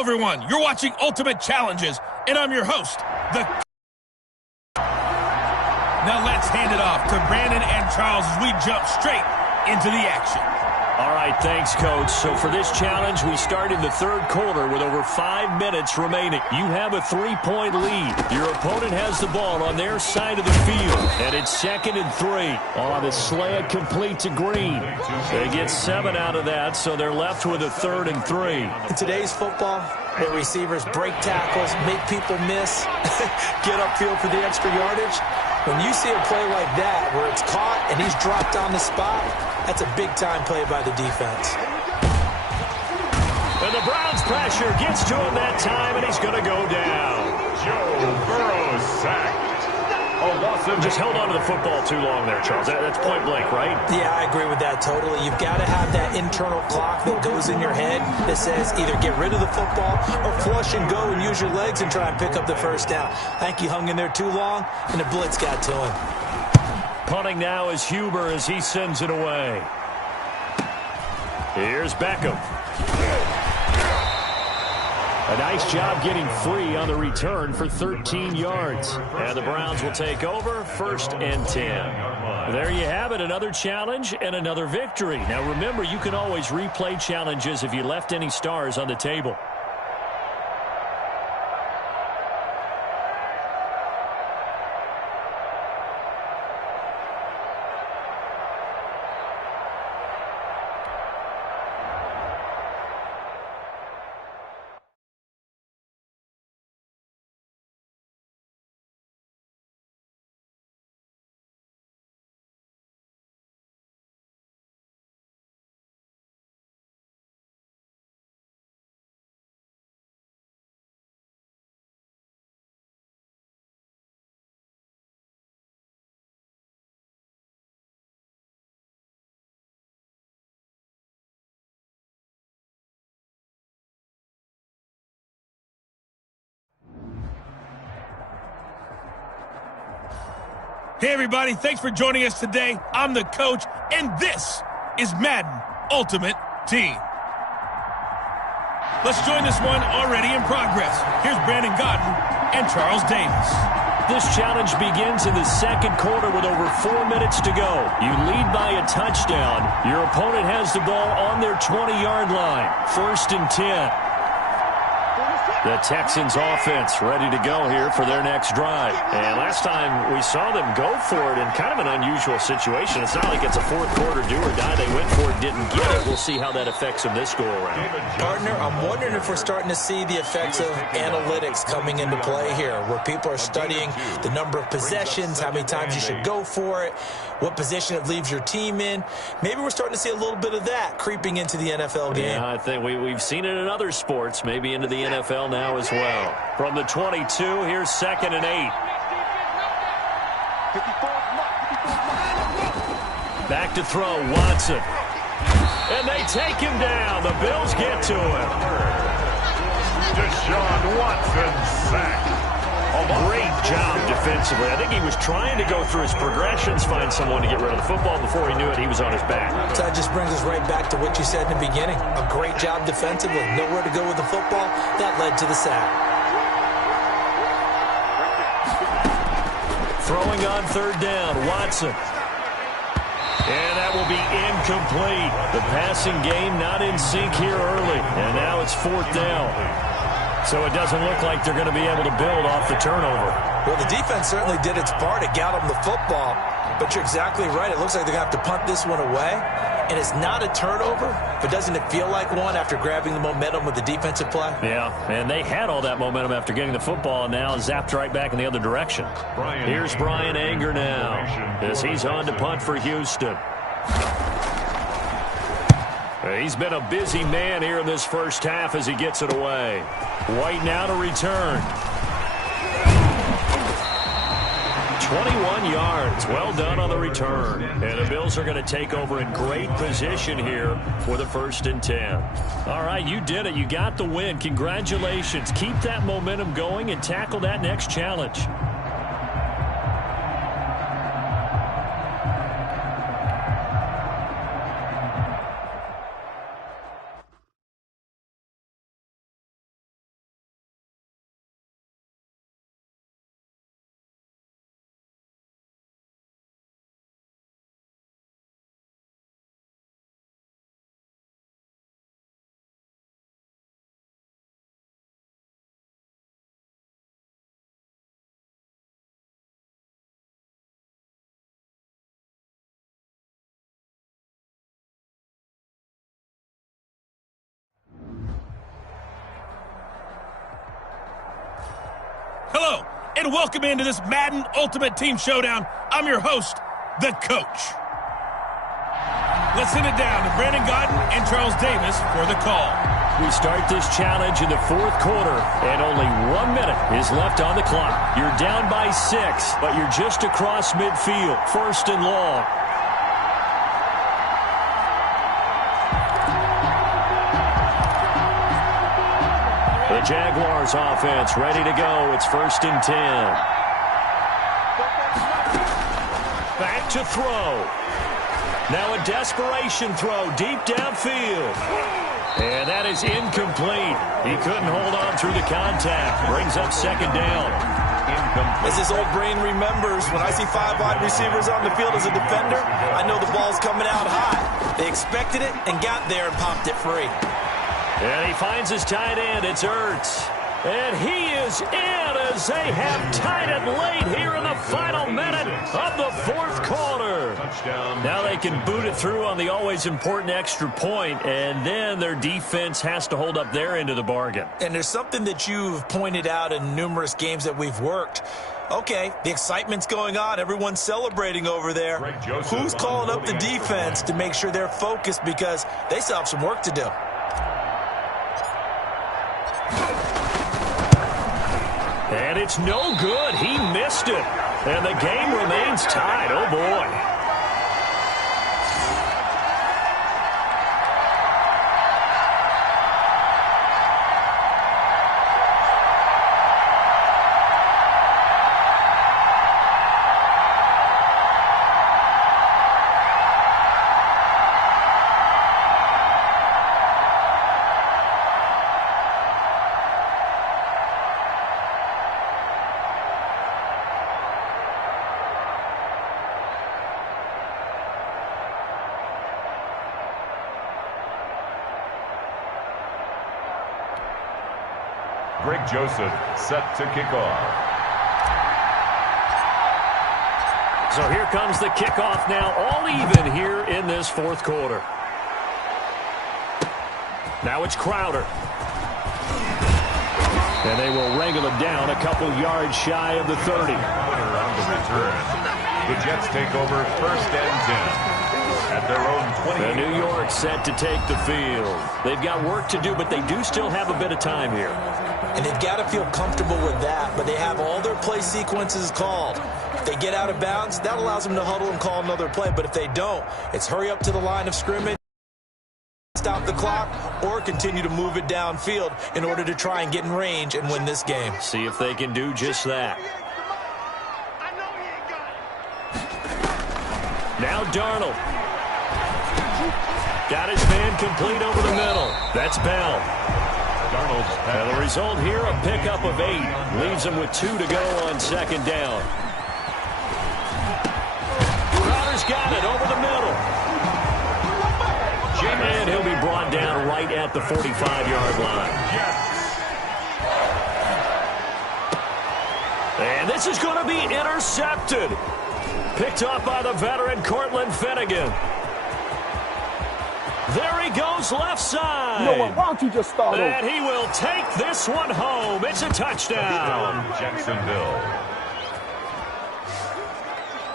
everyone. You're watching Ultimate Challenges, and I'm your host, the... Now let's hand it off to Brandon and Charles as we jump straight into the action. All right, thanks, Coach. So for this challenge, we start in the third quarter with over 5 minutes remaining. You have a 3-point lead. Your opponent has the ball on their side of the field, and it's 2nd and 3. On the slant complete to Green. They get 7 out of that, so they're left with a 3rd and 3. In today's football, where receivers break tackles, make people miss, get upfield for the extra yardage, when you see a play like that where it's caught and he's dropped on the spot, that's a big-time play by the defense. And the Browns' pressure gets to him that time, and he's going to go down. Joe Burrow sacked. Just held on to the football too long there, Charles. That's point blank, right? Yeah, I agree with that totally. You've got to have that internal clock that goes in your head that says either get rid of the football or flush and go and use your legs and try and pick up the first down. I think he hung in there too long, and the blitz got to him. Punting now is Huber as he sends it away. Here's Beckham. A nice job getting free on the return for 13 yards. And the Browns will take over 1st and 10. There you have it, another challenge and another victory. Now remember, you can always replay challenges if you left any stars on the table. Hey, everybody. Thanks for joining us today. I'm the coach, and this is Madden Ultimate Team. Let's join this one already in progress. Here's Brandon Godden and Charles Davis. This challenge begins in the second quarter with over 4 minutes to go. You lead by a touchdown. Your opponent has the ball on their 20-yard line. 1st and 10. The Texans offense ready to go here for their next drive. And last time we saw them go for it in kind of an unusual situation. It's not like it's a fourth quarter do or die. They went for it, didn't get it. We'll see how that affects them this go-around. Partner, I'm wondering if we're starting to see the effects of analytics coming into play here, where people are studying the number of possessions, how many times you should go for it, what position it leaves your team in. Maybe we're starting to see a little bit of that creeping into the NFL game. Yeah, I think we've seen it in other sports, maybe into the NFL now as well. From the 22, here's 2nd and 8. Back to throw, Watson. And they take him down. The Bills get to him. Deshaun Watson sacked. Great job defensively. I think he was trying to go through his progressions, find someone to get rid of the football. Before he knew it, he was on his back. So that just brings us right back to what you said in the beginning. A great job defensively. Nowhere to go with the football. That led to the sack. Throwing on 3rd down, Watson. And that will be incomplete. The passing game not in sync here early. And now it's 4th down. So it doesn't look like they're going to be able to build off the turnover. Well, the defense certainly did its part. It got them the football. But you're exactly right. It looks like they're going to have to punt this one away. And it's not a turnover, but doesn't it feel like one after grabbing the momentum with the defensive play? Yeah, and they had all that momentum after getting the football, and now zapped right back in the other direction. Here's Brian Anger now as he's on to punt for Houston. He's been a busy man here in this first half as he gets it away. White now to return. 21 yards. Well done on the return. And the Bills are going to take over in great position here for the 1st and 10. All right, you did it. You got the win. Congratulations. Keep that momentum going and tackle that next challenge. Hello, and welcome into this Madden Ultimate Team Showdown. I'm your host, the Coach. Let's send it down to Brandon Godden and Charles Davis for the call. We start this challenge in the fourth quarter, and only 1 minute is left on the clock. You're down by 6, but you're just across midfield, first and long. The Jaguars offense ready to go. It's first and 10. Back to throw. Now a desperation throw deep downfield. And that is incomplete. He couldn't hold on through the contact. Brings up second down. As his old brain remembers, when I see 5 wide receivers on the field as a defender, I know the ball's coming out high. They expected it and got there and popped it free. And he finds his tight end. It's Ertz. And he is in as they have tied it late here in the final minute of the fourth quarter. Now they can boot it through on the always important extra point, and then their defense has to hold up their end of the bargain. And there's something that you've pointed out in numerous games that we've worked. Okay, the excitement's going on. Everyone's celebrating over there. Who's calling up the defense to make sure they're focused, because they still have some work to do. And it's no good. He missed it. And the game remains tied. Oh, boy. Greg Joseph set to kick off. So here comes the kickoff now, all even here in this fourth quarter. Now it's Crowder. And they will wrangle him down a couple yards shy of the 30. On the return. The Jets take over first and 10. At their own 20. And New York set to take the field. They've got work to do, but they do still have a bit of time here. And they've got to feel comfortable with that, but they have all their play sequences called. If they get out of bounds, that allows them to huddle and call another play. But if they don't, it's hurry up to the line of scrimmage, stop the clock, or continue to move it downfield in order to try and get in range and win this game. See if they can do just that. Now Darnold. Got his man complete over the middle. That's Bell. And the result here, a pickup of 8. Leaves him with 2 to go on second down. Crowder's got it over the middle. And he'll be brought down right at the 45-yard line. And this is going to be intercepted. Picked up by the veteran Cortland Finnegan. There he goes left side. You know what? Why don't you just start over? And he will take this one home. It's a touchdown. Jacksonville.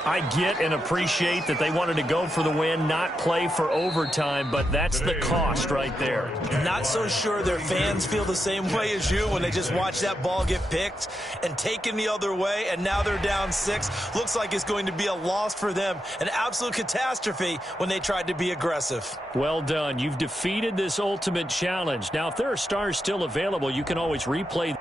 I get and appreciate that they wanted to go for the win, not play for overtime, but that's the cost right there. Not so sure their fans feel the same way as you when they just watch that ball get picked and taken the other way, and now they're down 6. Looks like it's going to be a loss for them, an absolute catastrophe when they tried to be aggressive. Well done. You've defeated this ultimate challenge. Now, if there are stars still available, you can always replay.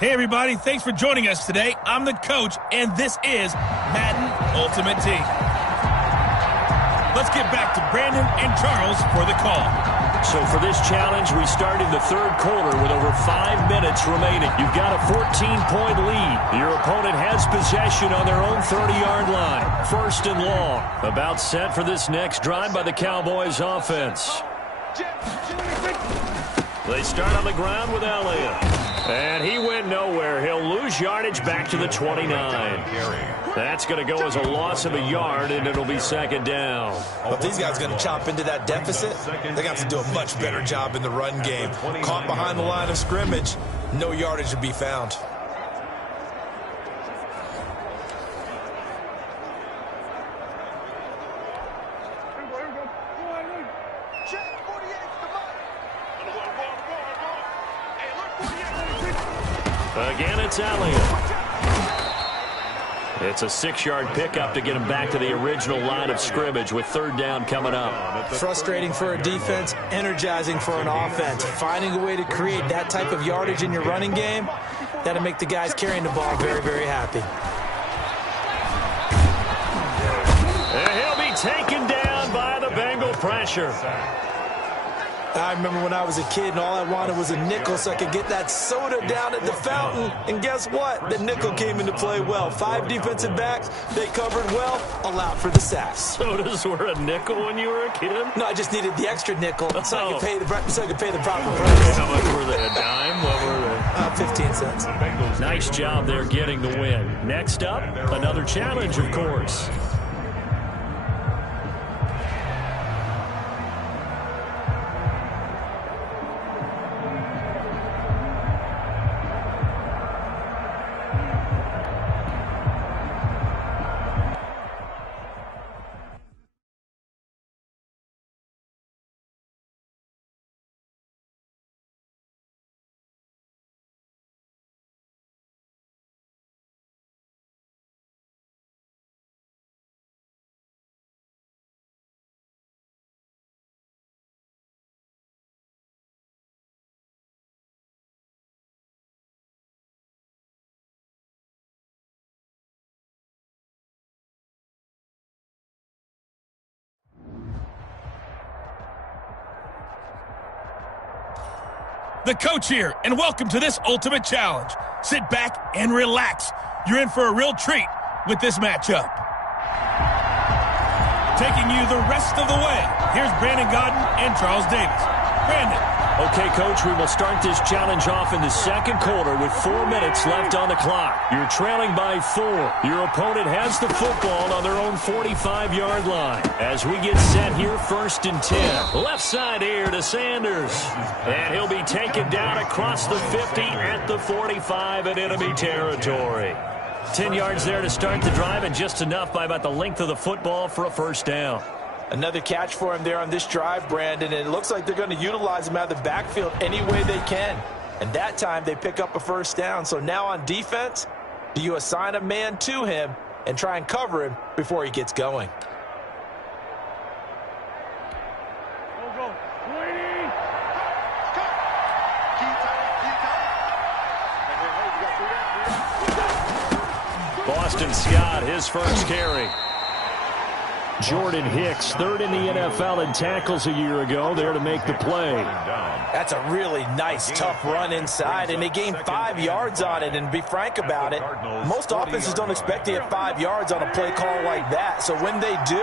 Hey, everybody. Thanks for joining us today. I'm the coach, and this is Madden Ultimate Team. Let's get back to Brandon and Charles for the call. So for this challenge, we start in the third quarter with over 5 minutes remaining. You've got a 14-point lead. Your opponent has possession on their own 30-yard line. First and long. About set for this next drive by the Cowboys offense. They start on the ground with Elliott. And he went nowhere. He'll lose yardage back to the 29. That's going to go as a loss of a yard, and it'll be second down. Well, if these guys are going to chop into that deficit, they're going to have to do a much better job in the run game. Caught behind the line of scrimmage, no yardage to be found. Again, it's Elliott. It's a 6-yard pickup to get him back to the original line of scrimmage with third down coming up. Frustrating for a defense, energizing for an offense. Finding a way to create that type of yardage in your running game, that'll make the guys carrying the ball very, very happy. And he'll be taken down by the Bengal pressure. I remember when I was a kid and all I wanted was a nickel so I could get that soda down at the fountain. And guess what? The nickel came into play well. 5 defensive backs, they covered well, allowed for the sacks. Sodas were a nickel when you were a kid? No, I just needed the extra nickel so I could pay the proper price. How much were they? A dime? What were they? 15 cents. Nice job there getting the win. Next up, another challenge, of course. The coach here, and welcome to this ultimate challenge. Sit back and relax. You're in for a real treat with this matchup. Taking you the rest of the way, here's Brandon Godden and Charles Davis. Brandon. Okay, Coach, we will start this challenge off in the second quarter with 4 minutes left on the clock. You're trailing by 4. Your opponent has the football on their own 45-yard line. As we get set here, first and 10. Left side here to Sanders. And he'll be taken down across the 50 at the 45 in enemy territory. 10 yards there to start the drive, and just enough by about the length of the football for a first down. Another catch for him there on this drive, Brandon, and it looks like they're going to utilize him out of the backfield any way they can. And that time they pick up a first down. So now on defense, do you assign a man to him and try and cover him before he gets going? Boston Scott, his first carry. Jordan Hicks, third in the NFL in tackles a year ago, there to make the play. That's a really nice, tough run inside, and they gained 5 yards on it. And to be frank about it, most offenses don't expect to get 5 yards on a play call like that. So when they do,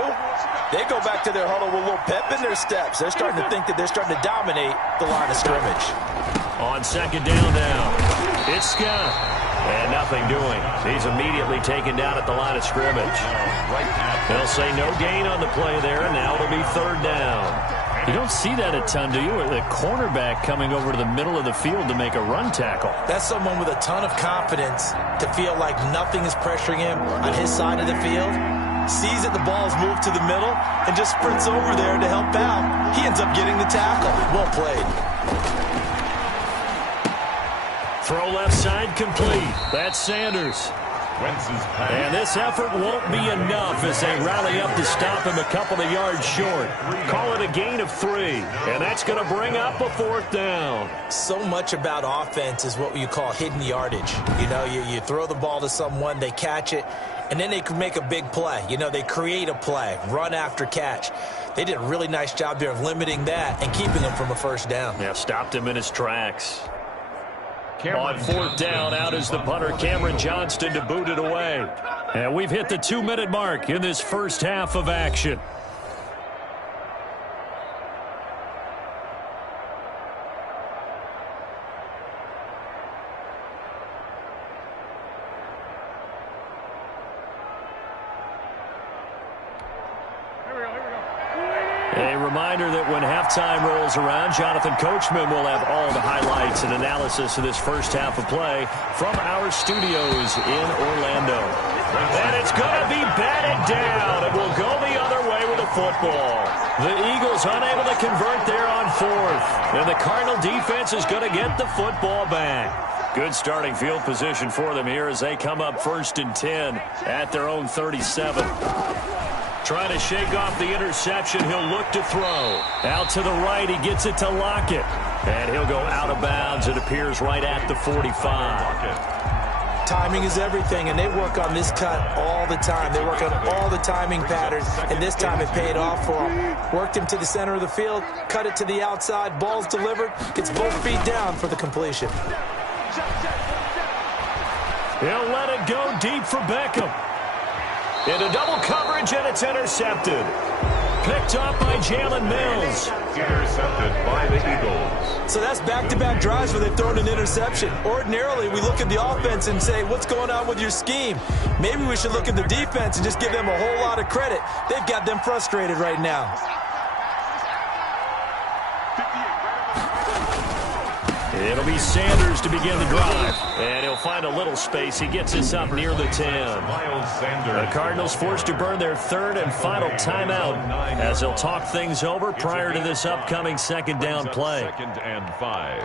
they go back to their huddle with a little pep in their steps. They're starting to think that they're starting to dominate the line of scrimmage. On second down now, it's Scott. And nothing doing. He's immediately taken down at the line of scrimmage. They'll say no gain on the play there, and now it'll be third down. You don't see that a ton, do you? The cornerback coming over to the middle of the field to make a run tackle. That's someone with a ton of confidence to feel like nothing is pressuring him on his side of the field. Sees that the ball's moved to the middle and just sprints over there to help out. He ends up getting the tackle. Well played. Throw left side complete. That's Sanders. And this effort won't be enough as they rally up to stop him a couple of yards short. Call it a gain of 3. And that's going to bring up a fourth down. So much about offense is what you call hidden yardage. You know, you throw the ball to someone, they catch it, And then they can make a big play. You know, they create a play, run after catch. They did a really nice job there of limiting that and keeping him from a first down. Yeah, stopped him in his tracks. On fourth down, out is the punter, Cameron Johnston, to boot it away. And we've hit the 2-minute mark in this first half of action. A reminder that when halftime rolls around, Jonathan Coachman will have all the highlights and analysis of this first half of play from our studios in Orlando. And it's going to be batted down. It will go the other way with the football. The Eagles unable to convert there on fourth. And the Cardinal defense is going to get the football back. Good starting field position for them here as they come up 1st and 10 at their own 37. Trying to shake off the interception. He'll look to throw. Out to the right. He gets it to Lockett. And he'll go out of bounds. It appears right at the 45. Timing is everything, and they work on this cut all the time. They work on all the timing patterns, and this time it paid off for him. Worked him to the center of the field, cut it to the outside, ball's delivered, gets both feet down for the completion. He'll let it go deep for Beckham. Into double coverage, and it's intercepted. Picked up by Jalen Mills. Intercepted by the Eagles. So that's back-to-back drives where they've thrown an interception. Ordinarily, we look at the offense and say, what's going on with your scheme? Maybe we should look at the defense and just give them a whole lot of credit. They've got them frustrated right now. It'll be Sanders to begin the drive. And he'll find a little space. He gets us up near the 10. The Cardinals forced to burn their third and final timeout as they'll talk things over prior to this upcoming second down play. 2nd and 5.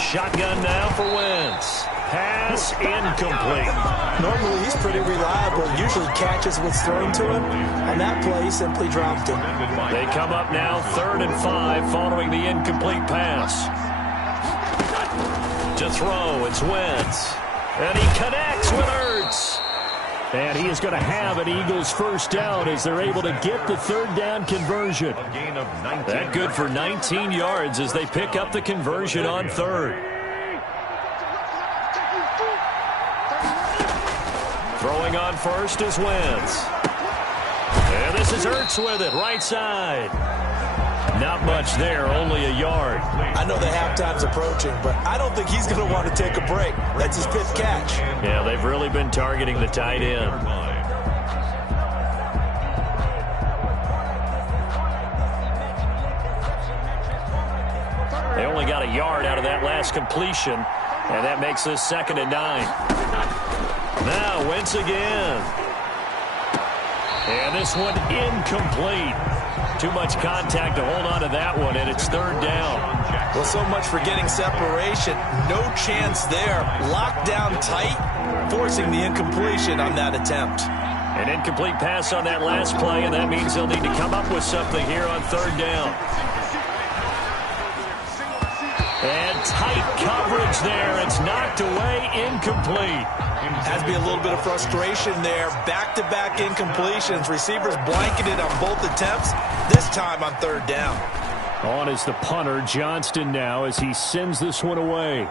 Shotgun now for Wentz. Pass incomplete. Normally, he's pretty reliable. Usually catches what's thrown to him. On that play, he simply dropped it. They come up now 3rd and 5 following the incomplete pass. To throw, it's Wentz. And he connects with Ertz. And he is going to have an Eagles first down as they're able to get the 3rd down conversion. That good for 19 yards as they pick up the conversion on 3rd. Throwing on first is Wentz. And this is Ertz with it, right side. Not much there, only a yard. I know the halftime's approaching, but I don't think he's going to want to take a break. That's his 5th catch. Yeah, they've really been targeting the tight end. They only got a yard out of that last completion, and that makes this 2nd and 9. Now Wentz again. And this one incomplete. Too much contact to hold on to that one, and it's 3rd down. Well, so much for getting separation. No chance there. Locked down tight, forcing the incompletion on that attempt. An incomplete pass on that last play, and that means they'll need to come up with something here on 3rd down. And tight coverage there. It's knocked away, incomplete. Has to be a little bit of frustration there. Back-to-back incompletions. Receivers blanketed on both attempts, this time on 3rd down. On is the punter, Johnston now, as he sends this one away.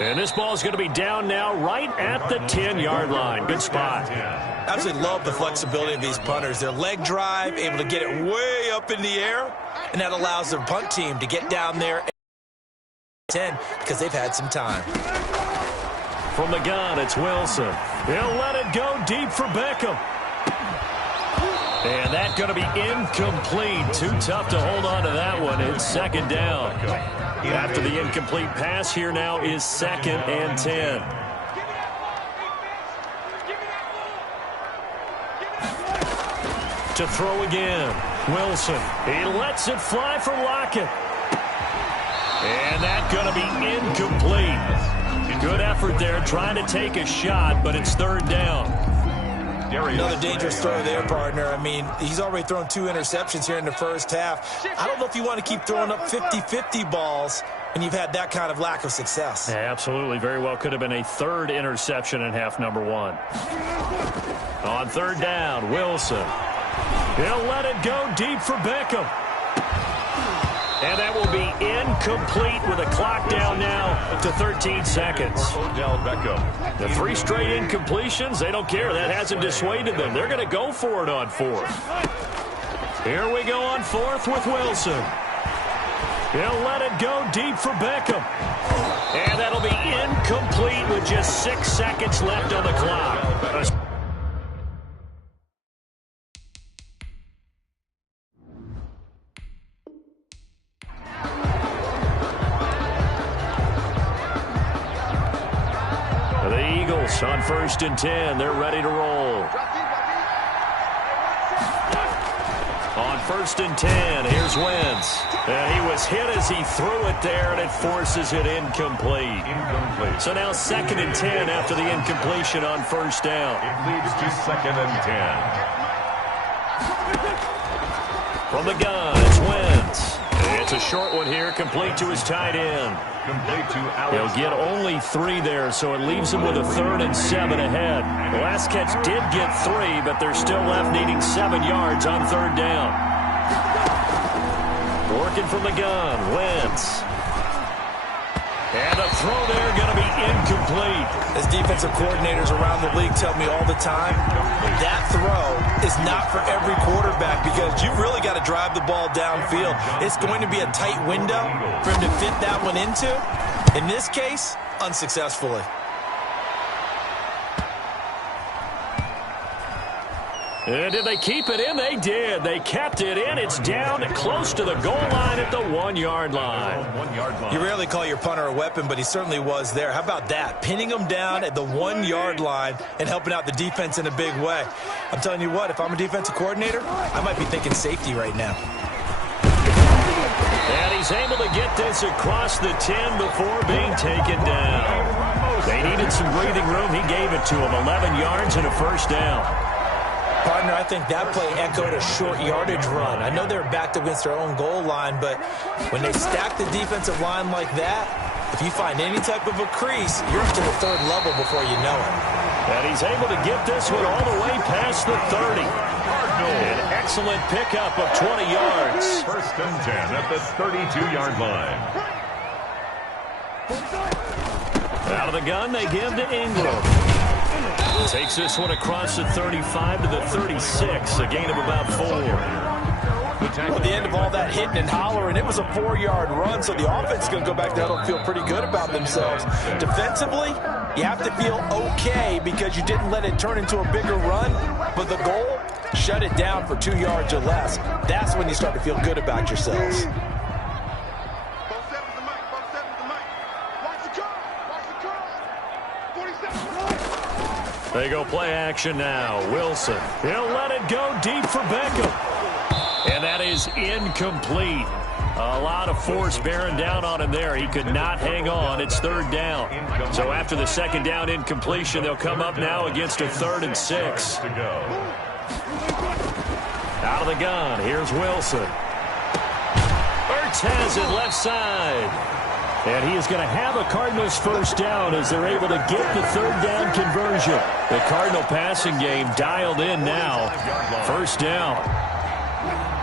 And this ball is going to be down now right at the 10-yard line. Good spot. Absolutely love the flexibility of these punters. Their leg drive, able to get it way up in the air, and that allows their punt team to get down there at 10 because they've had some time. From the gun, it's Wilson. He'll let it go deep for Beckham. And that's going to be incomplete. Too tough to hold on to that one. It's 2nd down. After the incomplete pass, here now is 2nd and 10. To throw again, Wilson. He lets it fly for Lockett. And that's going to be incomplete. Good effort there trying to take a shot, but it's 3rd down. Another dangerous throw there, partner. I mean, he's already thrown 2 interceptions here in the first half. I don't know if you want to keep throwing up 50-50 balls when you've had that kind of lack of success. Yeah, absolutely. Very well could have been a 3rd interception in half number 1. On 3rd down, Wilson. He'll let it go deep for Beckham. And that will be incomplete with a clock down now to 13 seconds. Odell Beckham. The 3 straight incompletions, they don't care. That hasn't dissuaded them. They're going to go for it on 4th. Here we go on 4th with Wilson. He'll let it go deep for Beckham. And that'll be incomplete with just 6 seconds left on the clock. The Eagles on 1st and 10. They're ready to roll. On 1st and 10, here's Wentz. And he was hit as he threw it there, and it forces it incomplete. So now 2nd and 10 after the incompletion on 1st down. It leads to 2nd and 10. From the gun, it's Wentz. It's a short one here, complete to his tight end. Complete to Alex. He'll get only 3 there, so it leaves him with a 3rd and 7 ahead. The last catch did get 3, but they're still left needing 7 yards on 3rd down. Working from the gun, Wentz. And a throw there going to be incomplete. As defensive coordinators around the league tell me all the time, that throw is not for every quarterback because you've really got to drive the ball downfield. It's going to be a tight window for him to fit that one into. In this case, unsuccessfully. And did they keep it in? They did. They kept it in. It's down close to the goal line at the 1-yard line. 1-yard line. You rarely call your punter a weapon, but he certainly was there. How about that? Pinning him down at the 1-yard line and helping out the defense in a big way. I'm telling you what, if I'm a defensive coordinator, I might be thinking safety right now. And he's able to get this across the 10 before being taken down. They needed some breathing room. He gave it to him. 11 yards and a 1st down. Partner, I think that play echoed a short yardage run. I know they're backed against their own goal line, but when they stack the defensive line like that, if you find any type of a crease, you're up to the 3rd level before you know it. And he's able to get this one all the way past the 30. An excellent pickup of 20 yards. 1st and 10 at the 32-yard line. Out of the gun, they give to Ingram. Takes this one across the 35 to the 36, a gain of about 4. At the end of all that hitting and hollering, it was a 4-yard run, so the offense is going to go back there and feel pretty good about themselves. Defensively, you have to feel okay because you didn't let it turn into a bigger run, but the goal, shut it down for 2 yards or less. That's when you start to feel good about yourselves. They go play action now. Wilson. He'll let it go deep for Beckham. And that is incomplete. A lot of force bearing down on him there. He could not hang on. It's 3rd down. So after the 2nd down incompletion, they'll come up now against a 3rd and 6. Out of the gun, here's Wilson. Ertz has it left side. And he is going to have a Cardinals 1st down as they're able to get the 3rd down conversion. The Cardinal passing game dialed in now. 1st down.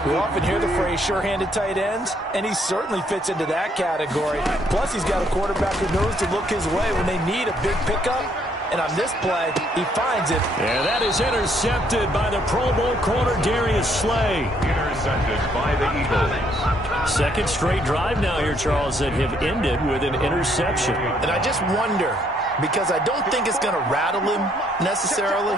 We often hear the phrase sure-handed tight ends, and he certainly fits into that category. Plus, he's got a quarterback who knows to look his way when they need a big pickup. And on this play, he finds it. And that is intercepted by the Pro Bowl corner, Darius Slay. Intercepted by the Eagles. 2nd straight drive now here, Charles, that have ended with an interception. And I just wonder, because I don't think it's going to rattle him necessarily,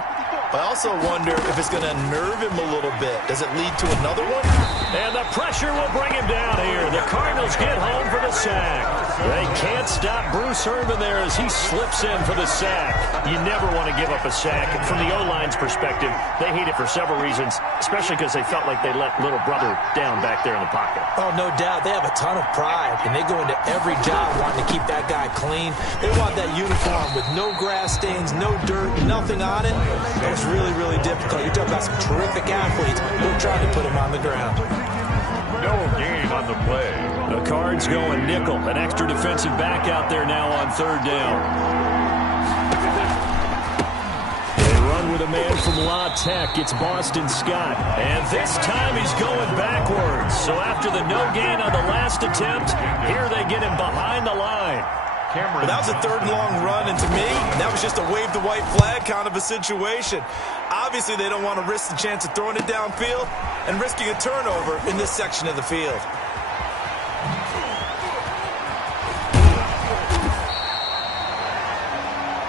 but I also wonder if it's going to nerve him a little bit. Does it lead to another one? And the pressure will bring him down here. The Cardinals get home for the sack. They can't stop Bruce Irvin there as he slips in for the sack. You never want to give up a sack. From the O-line's perspective, they hate it for several reasons, especially because they felt like they let little brother down back there in the pocket. Oh, no doubt. They have a ton of pride, and they go into every job wanting to keep that guy clean. They want that uniform with no grass stains, no dirt, nothing on it. It's really, really difficult. You're talking about some terrific athletes. We're trying to put him on the ground. No gain on the play. The Cards going nickel. An extra defensive back out there now on third down. They run with a man from La Tech. It's Boston Scott. And this time he's going backwards. So after the no gain on the last attempt, here they get him behind the line. Well, that was a third and long run, and to me, that was just a wave the white flag kind of a situation. Obviously, they don't want to risk the chance of throwing it downfield and risking a turnover in this section of the field.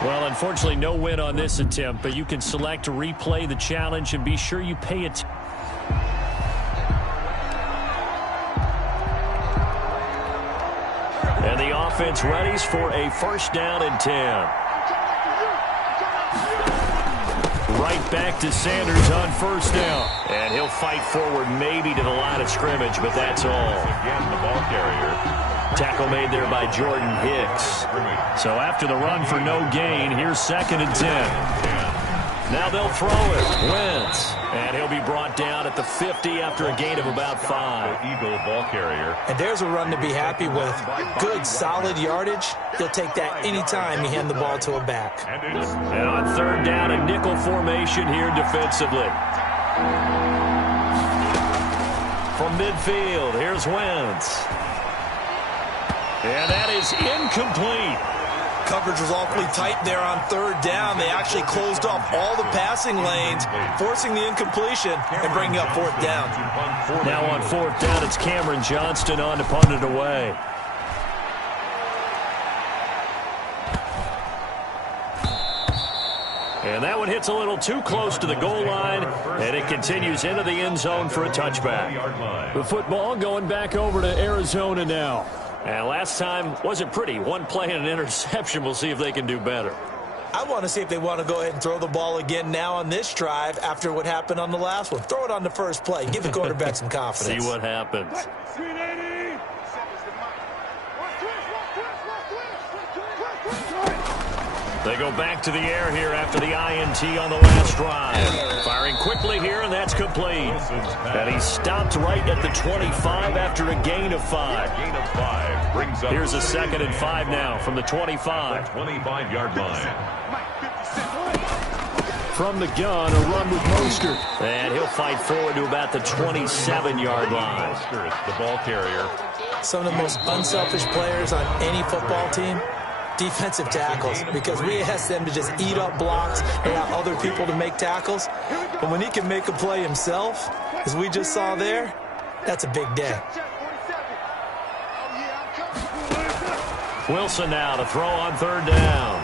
Well, unfortunately, no win on this attempt, but you can select to replay the challenge and be sure you pay attention. And the offense readies for a first down and 10. Right back to Sanders on first down. And he'll fight forward maybe to the line of scrimmage, but that's all. Again, the ball carrier. Tackle made there by Jordan Hicks. So after the run for no gain, here's second and 10. Now they'll throw it. Wentz. And he'll be brought down at the 50 after a gain of about 5. Eagle ball carrier. And there's a run to be happy with. Good, solid yardage. He'll take that anytime you hand the ball to a back. And on third down, a nickel formation here defensively. From midfield, here's Wentz. And that is incomplete. Coverage was awfully tight there on third down. They actually closed off all the passing lanes, forcing the incompletion and bringing up fourth down. Now on fourth down, it's Cameron Johnston on to punt it away. And that one hits a little too close to the goal line, and it continues into the end zone for a touchback. The football going back over to Arizona now. And last time wasn't pretty. One play and an interception. We'll see if they can do better. I want to see if they want to go ahead and throw the ball again now on this drive after what happened on the last one. Throw it on the first play. Give the quarterback some confidence. See what happens. They go back to the air here after the INT on the last drive. Firing quickly here, and that's complete. And he stopped right at the 25 after a gain of 5. Brings up Here's a second and 5 now from the 25. 25-yard line. From the gun, a run with Mostert. And he'll fight forward to about the 27-yard line. The ball carrier. Some of the most unselfish players on any football team, defensive tackles, because we ask them to just eat up blocks and allow other people to make tackles. But when he can make a play himself, as we just saw there, that's a big day. Wilson now to throw on third down.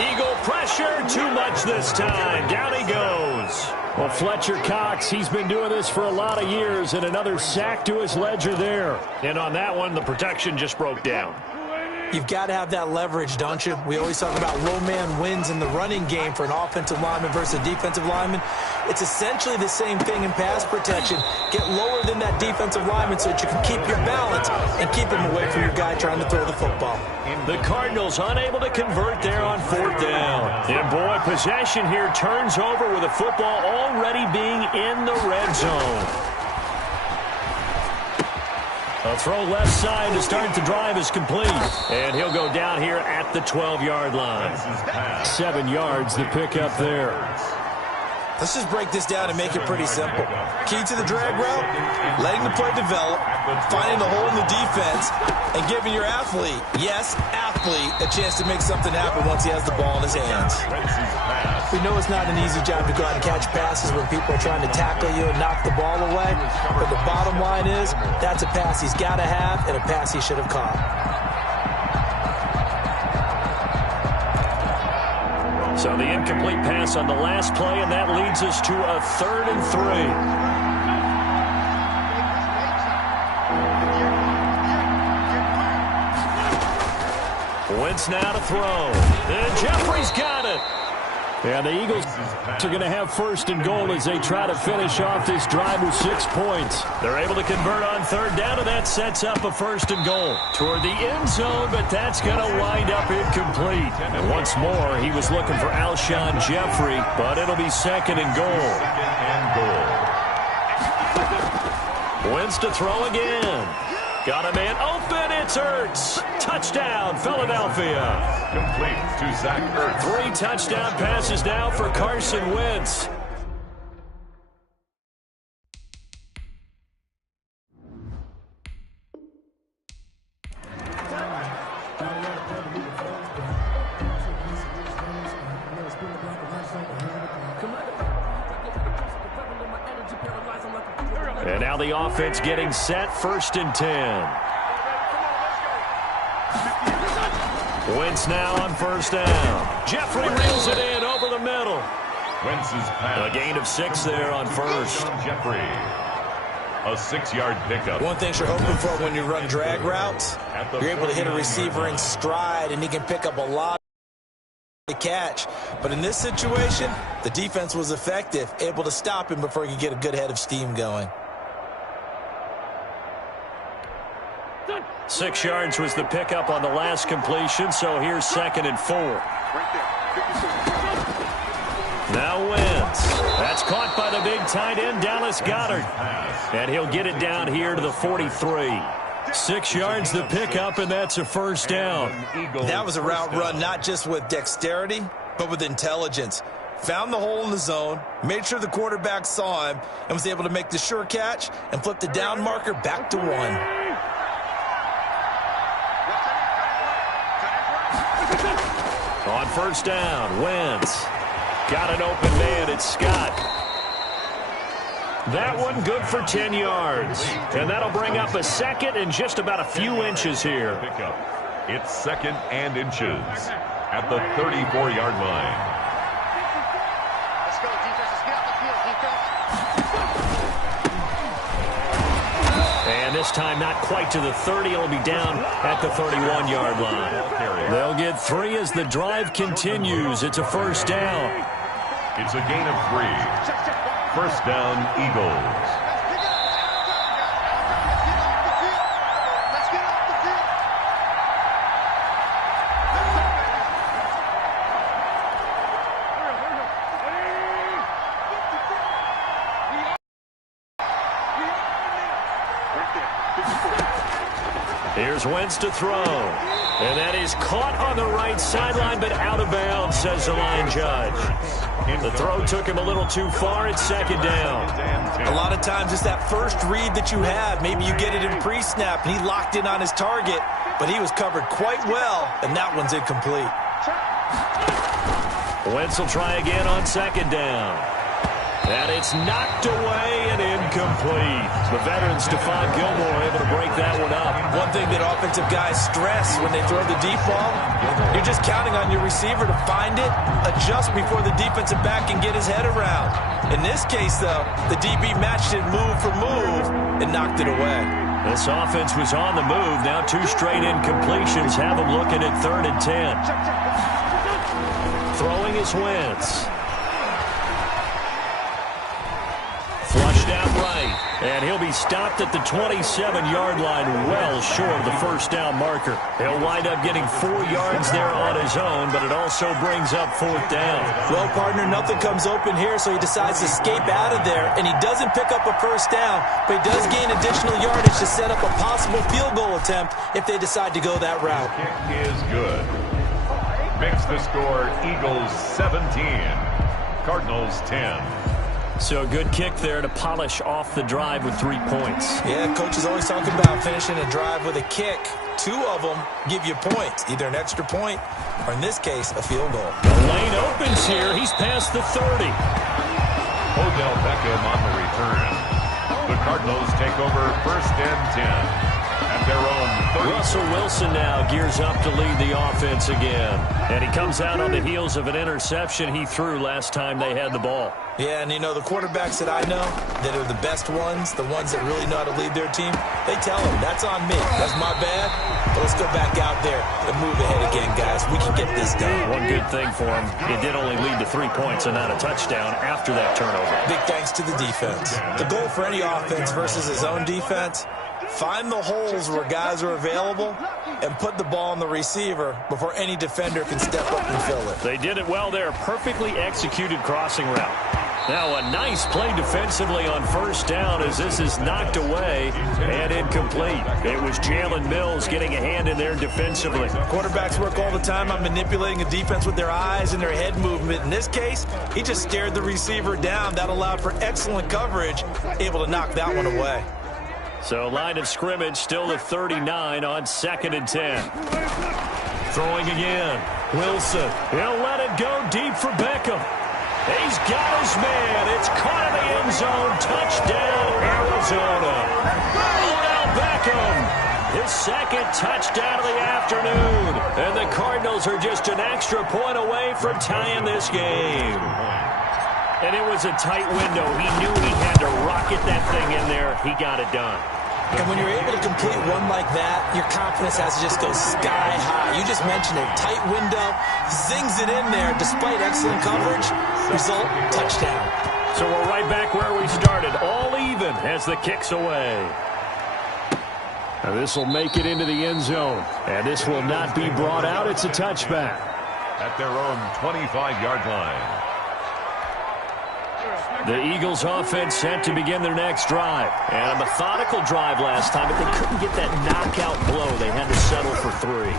Eagle pressure, too much this time. Down he goes. Well, Fletcher Cox, he's been doing this for a lot of years, and another sack to his ledger there. And on that one, the protection just broke down. You've got to have that leverage, don't you? We always talk about low man wins in the running game for an offensive lineman versus a defensive lineman. It's essentially the same thing in pass protection. Get lower than that defensive lineman so that you can keep your balance and keep him away from your guy trying to throw the football. The Cardinals unable to convert there on fourth down. And boy, possession here turns over with the football already being in the red zone. A throw left side to start the drive is complete. And he'll go down here at the 12-yard line. 7 yards the pick up there. Let's just break this down and make it pretty simple. Key to the drag route, letting the play develop, finding the hole in the defense, and giving your athlete, yes, athlete, a chance to make something happen once he has the ball in his hands. We know it's not an easy job to go out and catch passes when people are trying to tackle you and knock the ball away, but the bottom line is that's a pass he's got to have and a pass he should have caught. So the incomplete pass on the last play, and that leads us to a 3rd and 3. Wentz now to throw. And Jeffrey's got it. And the Eagles are going to have first and goal as they try to finish off this drive with 6 points. They're able to convert on third down, and that sets up a first and goal toward the end zone, but that's going to wind up incomplete. And once more, he was looking for Alshon Jeffrey, but it'll be second and goal. Wentz to throw again. Got a man open. It's Ertz. Touchdown, Philadelphia. Complete to Zach Ertz. 3 touchdown passes now for Carson Wentz. And now the offense getting set, first and 10. Wentz now on first down. Jeffrey reels it in over the middle. Wentz's pass. A gain of 6 there on first. Jeffrey. A 6-yard pickup. One thing you're hoping for when you run drag routes, you're able to hit a receiver in stride, and he can pick up a lot of catch. But in this situation, the defense was effective, able to stop him before he could get a good head of steam going. 6 yards was the pickup on the last completion, so here's second and 4. Now Wentz. That's caught by the big tight end, Dallas Goedert. And he'll get it down here to the 43. 6 yards the pickup, and that's a first down. That was a route run not just with dexterity, but with intelligence. Found the hole in the zone, made sure the quarterback saw him, and was able to make the sure catch and flip the down marker back to 1. On first down, Wentz. Got an open man, it's Scott. That one good for 10 yards. And that'll bring up a second and just about a few inches here. It's second and inches at the 34-yard line. Let's go, defense. Let's get out the field, defense. And this time not quite to the 30. It'll be down at the 31-yard line. They'll get 3 as the drive continues. It's a first down. It's a gain of 3. First down, Eagles. Here's Wentz to throw. And that is caught on the right sideline, but out of bounds, says the line judge. The throw took him a little too far. It's second down. A lot of times it's that first read that you have. Maybe you get it in pre-snap, and he locked in on his target, but he was covered quite well, and that one's incomplete. Wentz will try again on second down. And it's knocked away and incomplete. The veteran Stephon Gilmore able to break that one up. One thing that offensive guys stress when they throw the deep ball, you're just counting on your receiver to find it, adjust before the defensive back can get his head around. In this case, though, the DB matched it move for move and knocked it away. This offense was on the move. Now 2 straight incompletions have them looking at 3rd and 10. Throwing is Wentz. Flushed out right, and he'll be stopped at the 27-yard line, well short of the first down marker. He'll wind up getting 4 yards there on his own, but it also brings up 4th down. Well, partner, nothing comes open here, so he decides to escape out of there, and he doesn't pick up a first down, but he does gain additional yardage to set up a possible field goal attempt if they decide to go that route. Kick is good. Makes the score Eagles 17, Cardinals 10. So a good kick there to polish off the drive with 3 points. Yeah, coach is always talking about finishing a drive with a kick. 2 of them give you points, either an extra point or, in this case, a field goal. The lane opens here. He's past the 30. Odell Beckham on the return. The Cardinals take over first and 10 at their own 30. Russell Wilson now gears up to lead the offense again. And he comes out on the heels of an interception he threw last time they had the ball. Yeah, and you know, the quarterbacks that I know that are the best ones, the ones that really know how to lead their team, they tell them, that's on me. That's my bad. But let's go back out there and move ahead again, guys. We can get this done. One good thing for him, it did only lead to 3 points and not a touchdown after that turnover. Big thanks to the defense. The goal for any offense versus his own defense, find the holes where guys are available and put the ball on the receiver before any defender can step up and fill it. They did it well there. Perfectly executed crossing route. Now a nice play defensively on first down as this is knocked away and incomplete. It was Jalen Mills getting a hand in there defensively. Quarterbacks work all the time on manipulating a defense with their eyes and their head movement. In this case, he just stared the receiver down. That allowed for excellent coverage, able to knock that one away. So line of scrimmage still at 39 on 2nd and 10. Throwing again. Wilson. He'll let it go deep for Beckham. He's got his man. It's caught in the end zone. Touchdown, Arizona. Odell Beckham. His second touchdown of the afternoon. And the Cardinals are just an extra point away from tying this game. And it was a tight window. He knew he had to rocket that thing in there. He got it done. And when you're able to complete one like that, your confidence has to just go sky high. You just mentioned it. Tight window, zings it in there despite excellent coverage. Result, touchdown. So we're right back where we started. All even as the kick's away. Now this will make it into the end zone. And this will not be brought out. It's a touchback. At their own 25-yard line. The Eagles offense set to begin their next drive. And a methodical drive last time, but they couldn't get that knockout blow. They had to settle for 3.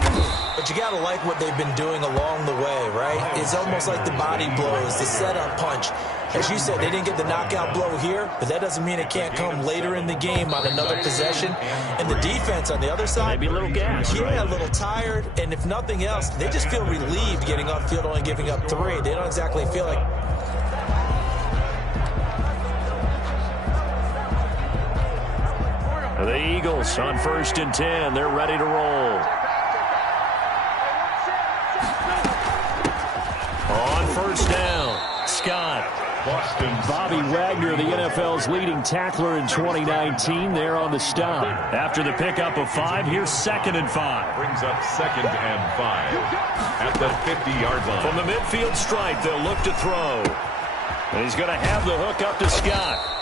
But you got to like what they've been doing along the way, right? It's almost like the body blows, the setup punch. As you said, they didn't get the knockout blow here, but that doesn't mean it can't come later in the game on another possession. And the defense on the other side, maybe a little gas, yeah, right? A little tired. And if nothing else, they just feel relieved getting upfield, only giving up 3. They don't exactly feel like... The Eagles on 1st and 10. They're ready to roll. On first down, Scott. Bobby Wagner, the NFL's leading tackler in 2019, there on the stop. After the pickup of 5, here's 2nd and 5. Brings up 2nd and 5 at the 50-yard line. From the midfield stripe, they'll look to throw. And he's going to have the hook up to Scott.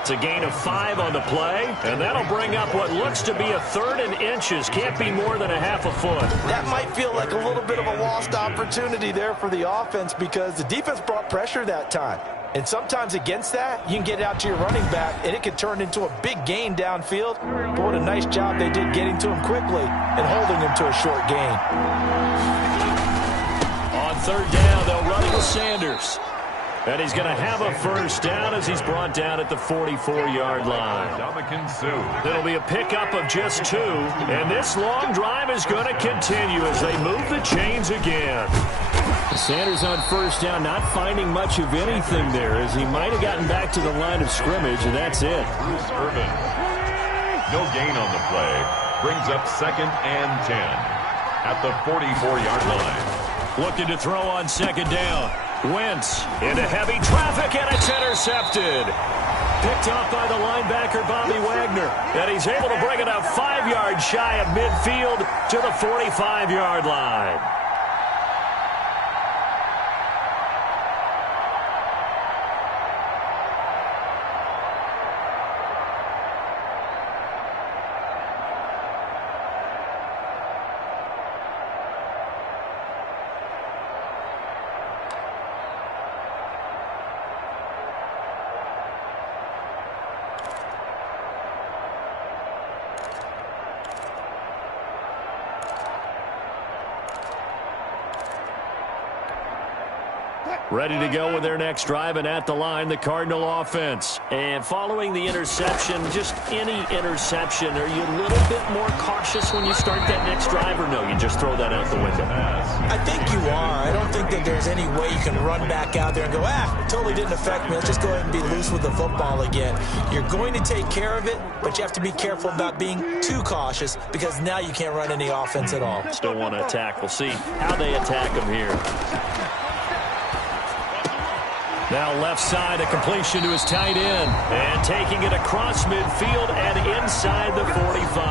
It's a gain of 5 on the play, and that'll bring up what looks to be a 3rd and inches. Can't be more than a half a foot. That might feel like a little bit of a lost opportunity there for the offense because the defense brought pressure that time. And sometimes against that, you can get out to your running back, and it could turn into a big gain downfield. But what a nice job they did getting to him quickly and holding him to a short gain. On 3rd down, they'll run it with Sanders. And he's going to have a first down as he's brought down at the 44-yard line. It'll be a pickup of just 2. And this long drive is going to continue as they move the chains again. Sanders on first down, not finding much of anything there as he might have gotten back to the line of scrimmage, and that's it. Bruce Irvin. No gain on the play. Brings up 2nd and 10 at the 44-yard line. Looking to throw on 2nd down. Wentz into heavy traffic, and it's intercepted. Picked off by the linebacker, Bobby Wagner. And he's able to bring it up 5 yards shy of midfield to the 45-yard line. Ready to go with their next drive, and at the line, the Cardinal offense. And following the interception, just any interception, are you a little bit more cautious when you start that next drive, or no, you just throw that out the window? I think you are. I don't think that there's any way you can run back out there and go, it totally didn't affect me. Let's just go ahead and be loose with the football again. You're going to take care of it, but you have to be careful about being too cautious because now you can't run any offense at all. Still want to attack. We'll see how they attack them here. Now left side, a completion to his tight end. And taking it across midfield and inside the 45.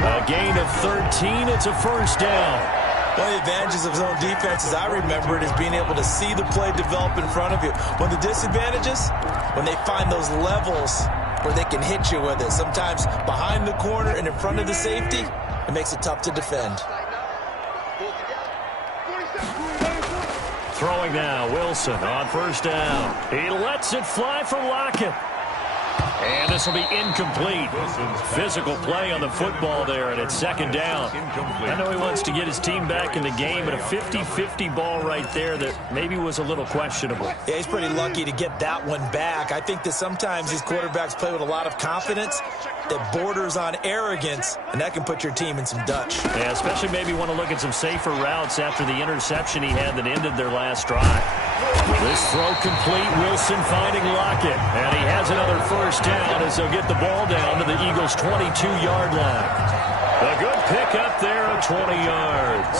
A gain of 13. It's a first down. One of the advantages of zone defense, as I remember it, is being able to see the play develop in front of you. One of the disadvantages, when they find those levels where they can hit you with it. Sometimes behind the corner and in front of the safety, it makes it tough to defend. Throwing now, Wilson on first down. He lets it fly for Lockett. And this will be incomplete. Physical play on the football there, and it's second down. I know he wants to get his team back in the game, but a 50-50 ball right there that maybe was a little questionable. Yeah, he's pretty lucky to get that one back. I think that sometimes these quarterbacks play with a lot of confidence that borders on arrogance, and that can put your team in some Dutch. Yeah, especially maybe want to look at some safer routes after the interception he had that ended their last drive. This throw complete, Wilson finding Lockett, and he has another first down as they'll get the ball down to the Eagles' 22-yard line. A good pick up there of 20 yards.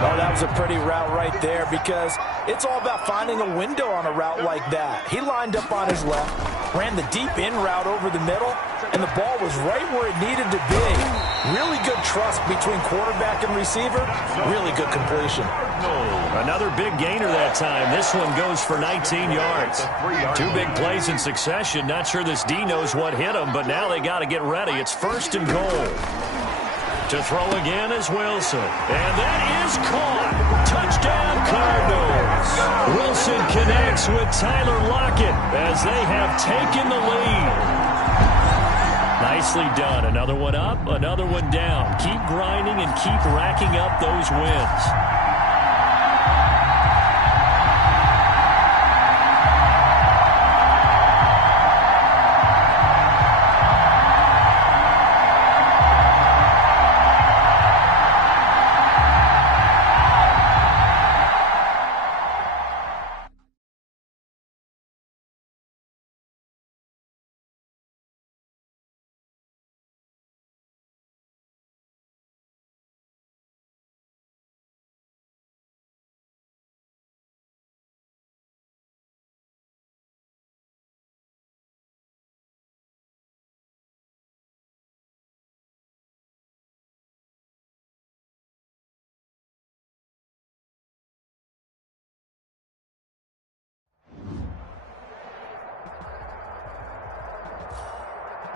Oh, that was a pretty route right there because it's all about finding a window on a route like that. He lined up on his left, ran the deep in route over the middle, and the ball was right where it needed to be. Really good trust between quarterback and receiver. Really good completion. Another big gainer that time. This one goes for 19 yards. Two big plays in succession. Not sure this D knows what hit him, but now they got to get ready. It's first and goal. To throw again is Wilson. And that is caught. Touchdown, Cardinals. Wilson connects with Tyler Lockett as they have taken the lead. Nicely done. Another one up, another one down. Keep grinding and keep racking up those wins.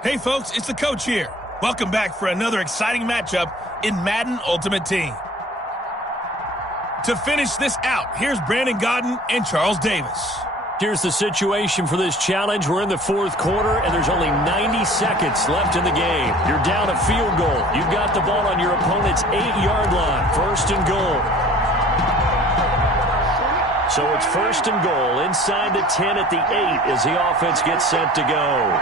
Hey folks, it's the coach here. Welcome back for another exciting matchup in Madden Ultimate Team. To finish this out, here's Brandon Godden and Charles Davis. Here's the situation for this challenge. We're in the fourth quarter, and there's only 90 seconds left in the game. You're down a field goal. You've got the ball on your opponent's 8-yard line. First and goal. So it's first and goal inside the 10 at the 8 as the offense gets set to go.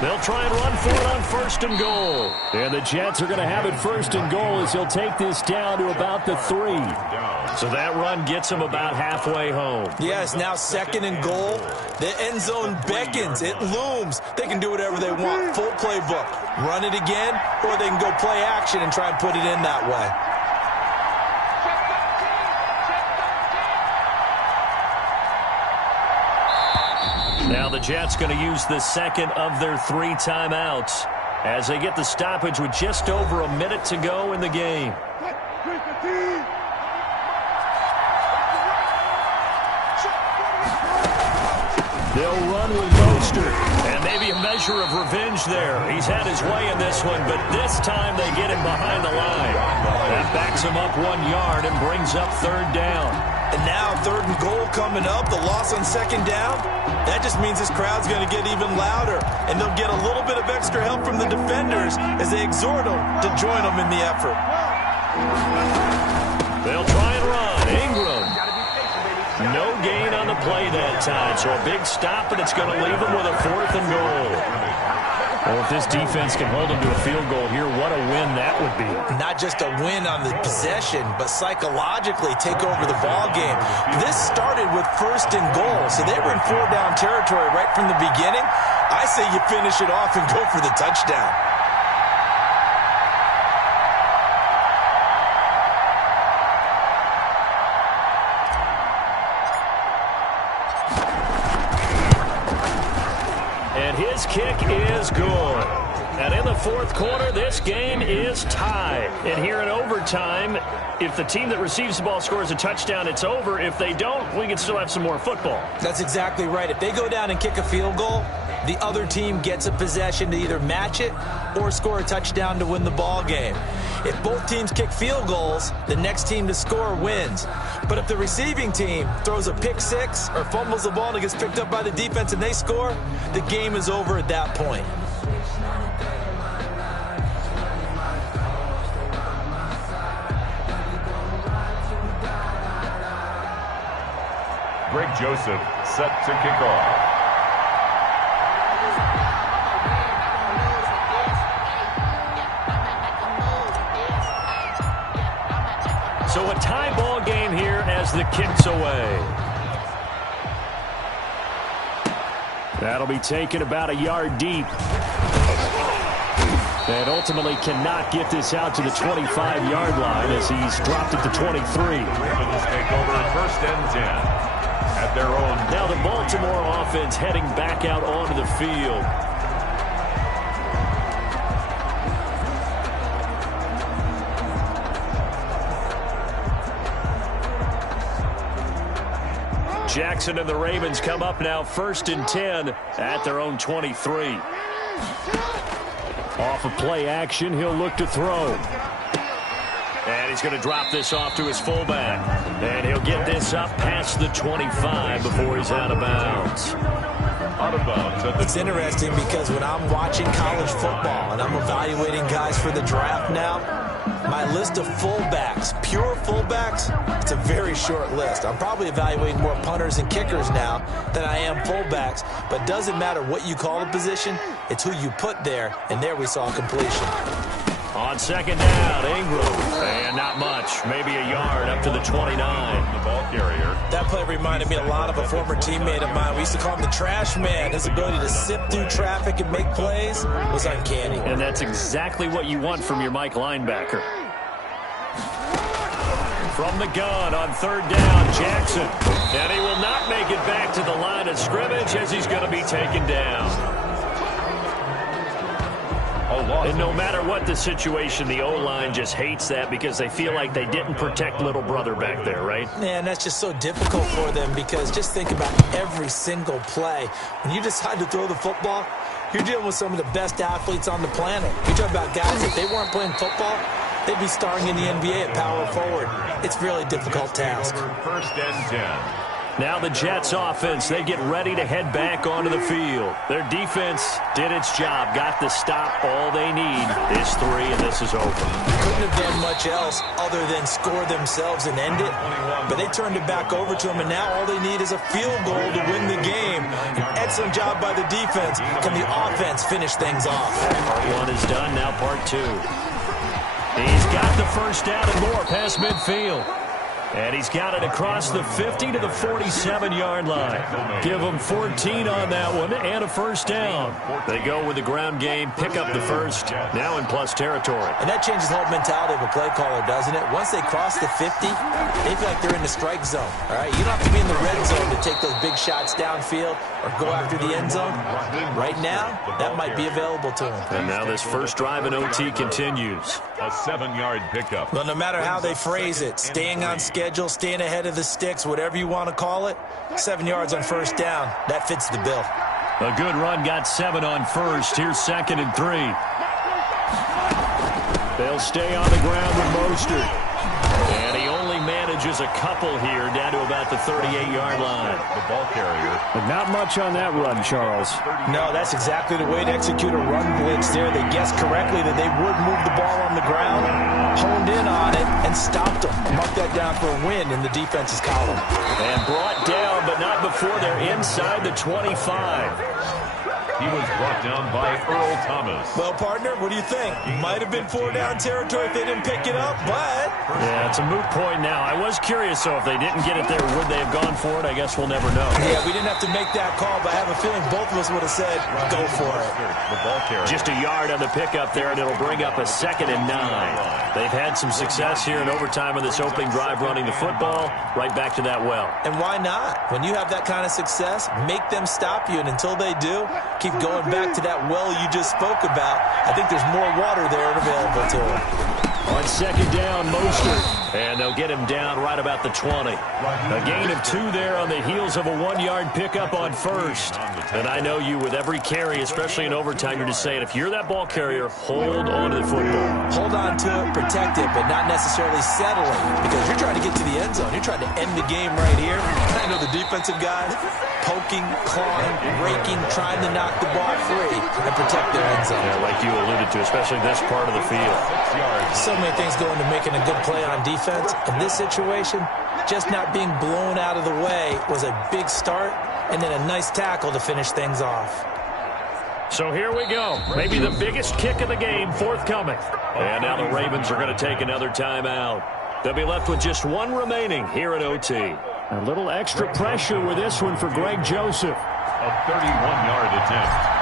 They'll try and run for it on first and goal. And the Jets are going to have it first and goal as they'll take this down to about the 3. So that run gets them about halfway home. Yes, now second and goal. The end zone beckons. It looms. They can do whatever they want. Full playbook. Run it again, or they can go play action and try and put it in that way. Now the Jets going to use the second of their 3 timeouts as they get the stoppage with just over a minute to go in the game. They'll run with Mostert, and maybe a measure of revenge there. He's had his way in this one, but this time they get him behind the line. That backs him up 1 yard and brings up third down. And now third and goal coming up, the loss on second down. That just means this crowd's going to get even louder, and they'll get a little bit of extra help from the defenders as they exhort them to join them in the effort. They'll try and run. Ingram. play that time. So a big stop, and it's going to leave them with a 4th and goal. Well, if this defense can hold them to a field goal here, what a win that would be. Not just a win on the possession, but psychologically take over the ball game. This started with 1st and goal, so they were in 4-down territory right from the beginning. I say you finish it off and go for the touchdown. And his kick is good. And in the 4th quarter, this game is tied. And here in overtime, if the team that receives the ball scores a touchdown, it's over. If they don't, we can still have some more football. That's exactly right. If they go down and kick a field goal, the other team gets a possession to either match it or score a touchdown to win the ball game. If both teams kick field goals, the next team to score wins. But if the receiving team throws a pick six or fumbles the ball and it gets picked up by the defense and they score, the game is over at that point. Greg Joseph set to kick off. So a tie ball game here as the kick's away. That'll be taken about a yard deep. And ultimately cannot get this out to the 25-yard line as he's dropped at the 23. Ravens take over 1st and 10 at their own. Now the Baltimore offense heading back out onto the field. Jackson and the Ravens come up now 1st and 10 at their own 23. Off of play action, he'll look to throw. And he's going to drop this off to his fullback. And he'll get this up past the 25 before he's out of bounds. Out of bounds. It's interesting because when I'm watching college football and I'm evaluating guys for the draft now, my list of fullbacks, pure fullbacks, it's a very short list. I'm probably evaluating more punters and kickers now than I am fullbacks, but doesn't matter what you call the position, it's who you put there, and there we saw completion. On 2nd down, Ingram, and not much, maybe a yard up to the 29. The ball carrier. That play reminded me a lot of a former teammate of mine. We used to call him the trash man. His ability to sift through traffic and make plays was uncanny. And that's exactly what you want from your Mike linebacker. From the gun on 3rd down, Jackson. And he will not make it back to the line of scrimmage as he's going to be taken down. And no matter what the situation, the O-line just hates that because they feel like they didn't protect little brother back there, right? Man, that's just so difficult for them because just think about every single play. When you decide to throw the football, you're dealing with some of the best athletes on the planet. You talk about guys, if they weren't playing football, they'd be starring in the NBA at power forward. It's a really difficult task. 1st and 10. Now the Jets offense, they get ready to head back onto the field. Their defense did its job, got the stop. All they need is 3, and this is over. Couldn't have done much else other than score themselves and end it, but they turned it back over to them, and now all they need is a field goal to win the game. An excellent job by the defense. Can the offense finish things off? Part 1 is done, now part 2. He's got the 1st down and more past midfield. And he's got it across the 50 to the 47-yard line. Give them 14 on that one and a 1st down. They go with the ground game, pick up the 1st, now in plus territory. And that changes the whole mentality of a play caller, doesn't it? Once they cross the 50, they feel like they're in the strike zone. All right, you don't have to be in the red zone to take those big shots downfield or go after the end zone. Right now, that might be available to them. And now this first drive in OT continues. A 7-yard pickup. Well, no matter how they phrase it, staying on schedule, staying ahead of the sticks, whatever you want to call it, 7 yards on 1st down, that fits the bill. A good run, got 7 on 1st. Here's 2nd and 3. They'll stay on the ground with Mostert. And he only managed manages a couple here down to about the 38-yard line. The ball carrier. But not much on that run, Charles. No, that's exactly the way to execute a run blitz there. They guessed correctly that they would move the ball on the ground, honed in on it, and stopped them. Mark that down for a win in the defense's column. And brought down, but not before they're inside the 25. He was brought down by Earl Thomas. Well, partner, what do you think? Might have been 4-down territory if they didn't pick it up, but... Yeah, it's a moot point now. I was curious, though, if they didn't get it there, would they have gone for it? I guess we'll never know. Yeah, we didn't have to make that call, but I have a feeling both of us would have said, go for it. The ball carrier. Just a yard on the pickup there, and it'll bring up a 2nd and 9. They've had some success here in overtime on this opening drive running the football. Right back to that well. And why not? When you have that kind of success, make them stop you, and until they do, keep going back to that well you just spoke about. I think there's more water there available to them. On 2nd down, Mostert. And they'll get him down right about the 20. A gain of 2 there on the heels of a 1-yard pickup on 1st. And I know you, with every carry, especially in overtime, you're just saying, if you're that ball carrier, hold on to the football. Hold on to it, protect it, but not necessarily settling, because you're trying to get to the end zone. You're trying to end the game right here. I know the defensive guys poking, clawing, raking, trying to knock the ball free and protect their end zone. Yeah, like you alluded to, especially this part of the field. So many things go into making a good play on defense. In this situation, just not being blown out of the way was a big start, and then a nice tackle to finish things off. So here we go. Maybe the biggest kick of the game forthcoming. And now the Ravens are going to take another timeout. They'll be left with just 1 remaining here at OT. A little extra pressure with this one for Greg Joseph. A 31-yard attempt.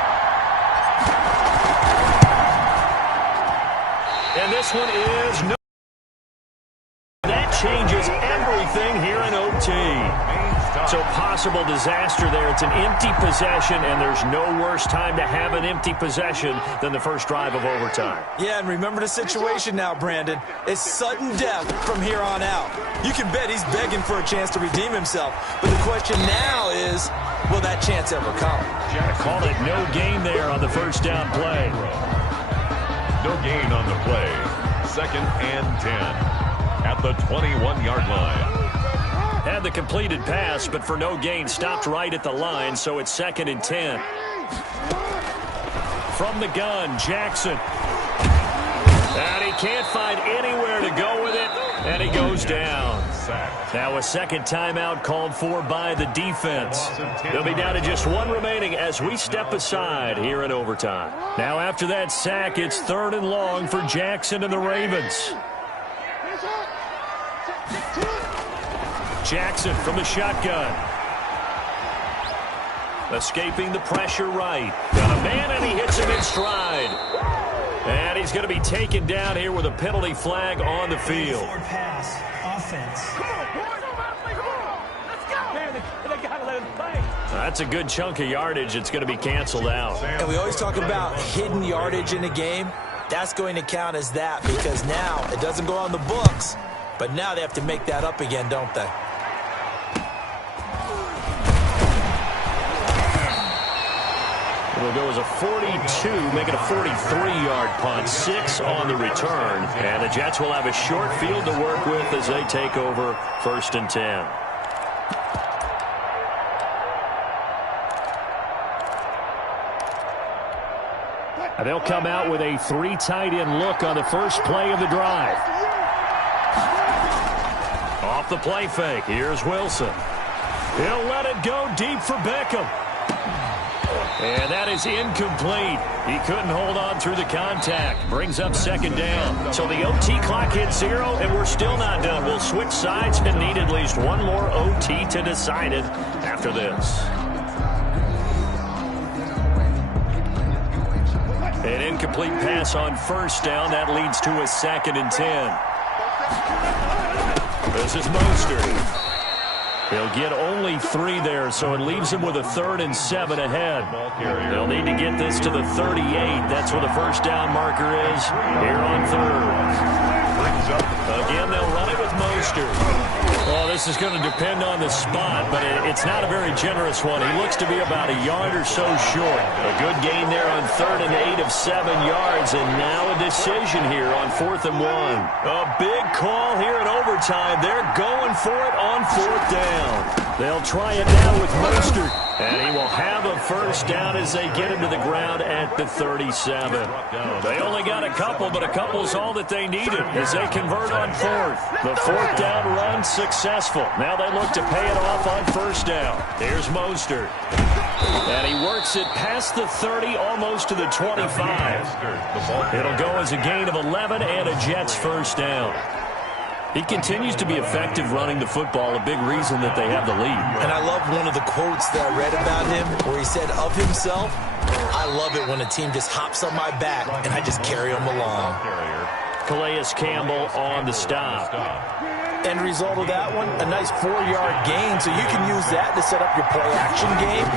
And this one is no. That changes everything here in OT. So possible disaster there. It's an empty possession, and there's no worse time to have an empty possession than the first drive of overtime. Yeah, and remember the situation now, Brandon. It's sudden death from here on out. You can bet he's begging for a chance to redeem himself. But the question now is, will that chance ever come? I call it no gain there on the first down play. No gain on the play. 2nd and 10 at the 21-yard line. Had the completed pass, but for no gain, stopped right at the line, so it's 2nd and 10. From the gun, Jackson. And he can't find anywhere to go with it, and he goes down. Now a 2nd timeout called for by the defense. They'll be down to just 1 remaining as we step aside here in overtime. Now after that sack, it's 3rd and long for Jackson and the Ravens. Jackson from the shotgun. Escaping the pressure right. Got a man, and he hits him in stride. And he's going to be taken down here with a penalty flag on the field. Pass, offense. That's a good chunk of yardage. It's going to be canceled out. And we always talk about hidden yardage in a game. That's going to count as that, because now it doesn't go on the books, but now they have to make that up again, don't they? It'll go as a 42, make it a 43-yard punt, 6 on the return. And the Jets will have a short field to work with as they take over 1st and 10. And they'll come out with a 3 tight end look on the first play of the drive. Off the play fake, here's Wilson. He'll let it go deep for Beckham. And that is incomplete. He couldn't hold on through the contact. Brings up 2nd down. So the OT clock hits 0, and we're still not done. We'll switch sides and need at least 1 more OT to decide it after this. An incomplete pass on 1st down. That leads to a 2nd and 10. This is Mostert. He'll get only 3 there, so it leaves him with a 3rd and 7 ahead. They'll need to get this to the 38. That's where the first down marker is here on 3rd. Again, they'll run it with Mostert. Well, this is going to depend on the spot, but it's not a very generous one. He looks to be about a yard or so short. A good gain there on 3rd and 8 of 7 yards, and now a decision here on 4th and 1. A big call here in overtime. overtime. They're going for it on 4th down. They'll try it now with Mostert. And he will have a first down as they get him to the ground at the 37. They only got a couple, but a couple's all that they needed as they convert on 4th. The 4th down run successful. Now they look to pay it off on 1st down. Here's Mostert. And he works it past the 30, almost to the 25. It'll go as a gain of 11 and a Jets first down. He continues to be effective running the football, a big reason that they have the lead. And I love one of the quotes that I read about him where he said of himself, I love it when a team just hops on my back and I just carry them along. Calais Campbell on the stop. End result of that one, a nice 4-yard gain, so you can use that to set up your play-action game,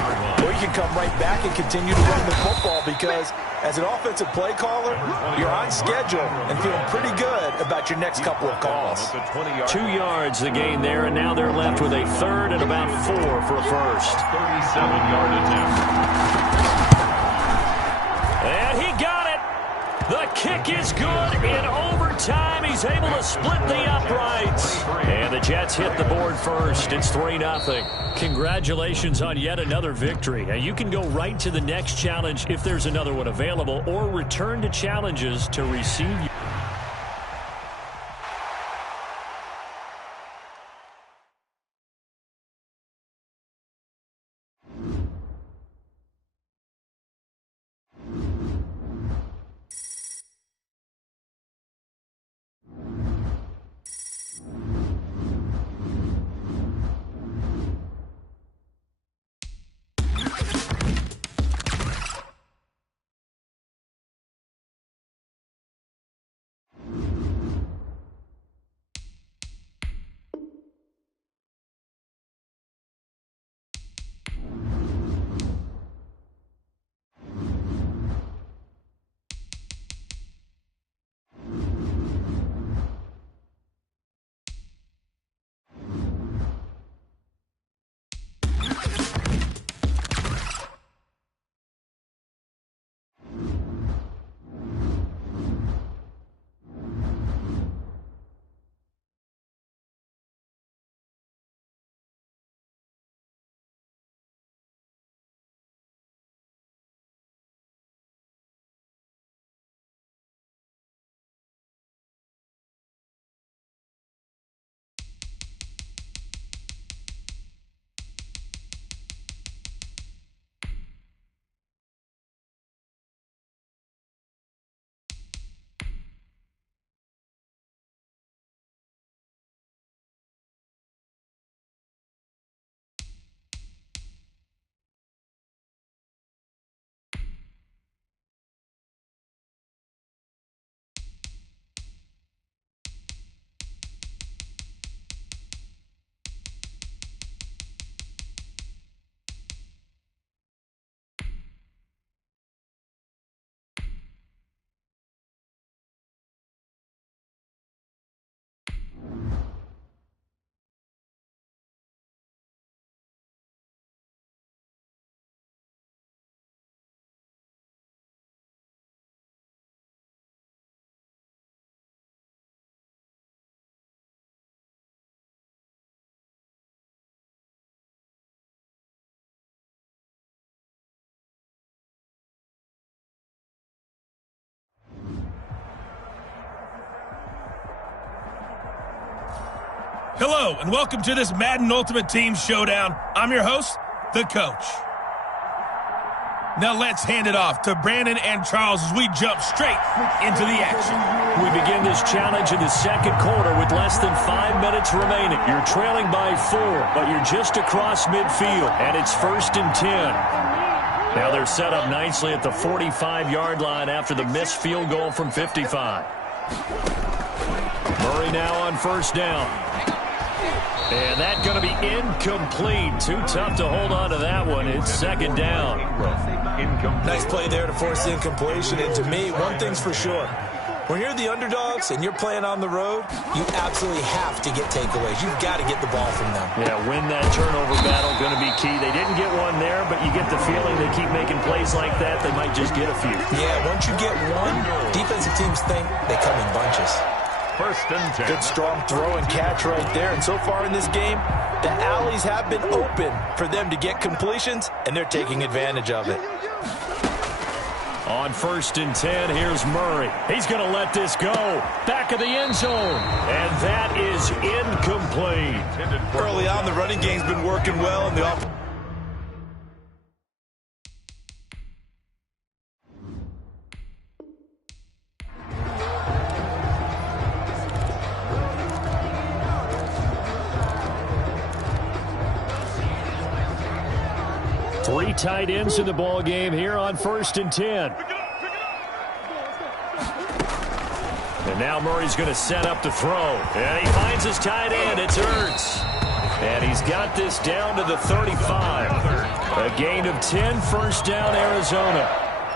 or you can come right back and continue to run the football because as an offensive play caller, you're on schedule and feeling pretty good about your next couple of calls. 2 yards the gain there, and now they're left with a 3rd and about 4 for a first. 37-yard attempt. And he got it. The kick is good in overtime. He's able to split the uprights. And the Jets hit the board first. It's 3-0. Congratulations on yet another victory. Now you can go right to the next challenge if there's another one available, or return to challenges to receive. Hello, and welcome to this Madden Ultimate Team Showdown. I'm your host, the Coach. Now let's hand it off to Brandon and Charles as we jump straight into the action. We begin this challenge in the second quarter with less than 5 minutes remaining. You're trailing by 4, but you're just across midfield, and it's 1st and 10. Now they're set up nicely at the 45-yard line after the missed field goal from 55. Murray now on 1st down. And that's going to be incomplete. Too tough to hold on to that one. It's 2nd down. Nice play there to force the incompletion. And to me, one thing's for sure. When you're the underdogs and you're playing on the road, you absolutely have to get takeaways. You've got to get the ball from them. Yeah, win that turnover battle, going to be key. They didn't get one there, but you get the feeling they keep making plays like that, they might just get a few. Yeah, once you get one, defensive teams think they come in bunches. First and 10. Good strong throw and catch right there. And so far in this game, the alleys have been open for them to get completions, and they're taking advantage of it. On 1st and 10, here's Murray. He's going to let this go. Back of the end zone. And that is incomplete. Early on, the running game's been working well, and the offense. Three tight ends in the ball game here on 1st and 10. And now Murray's going to set up the throw. And he finds his tight end. It's Ertz. And he's got this down to the 35. A gain of 10, first down, Arizona.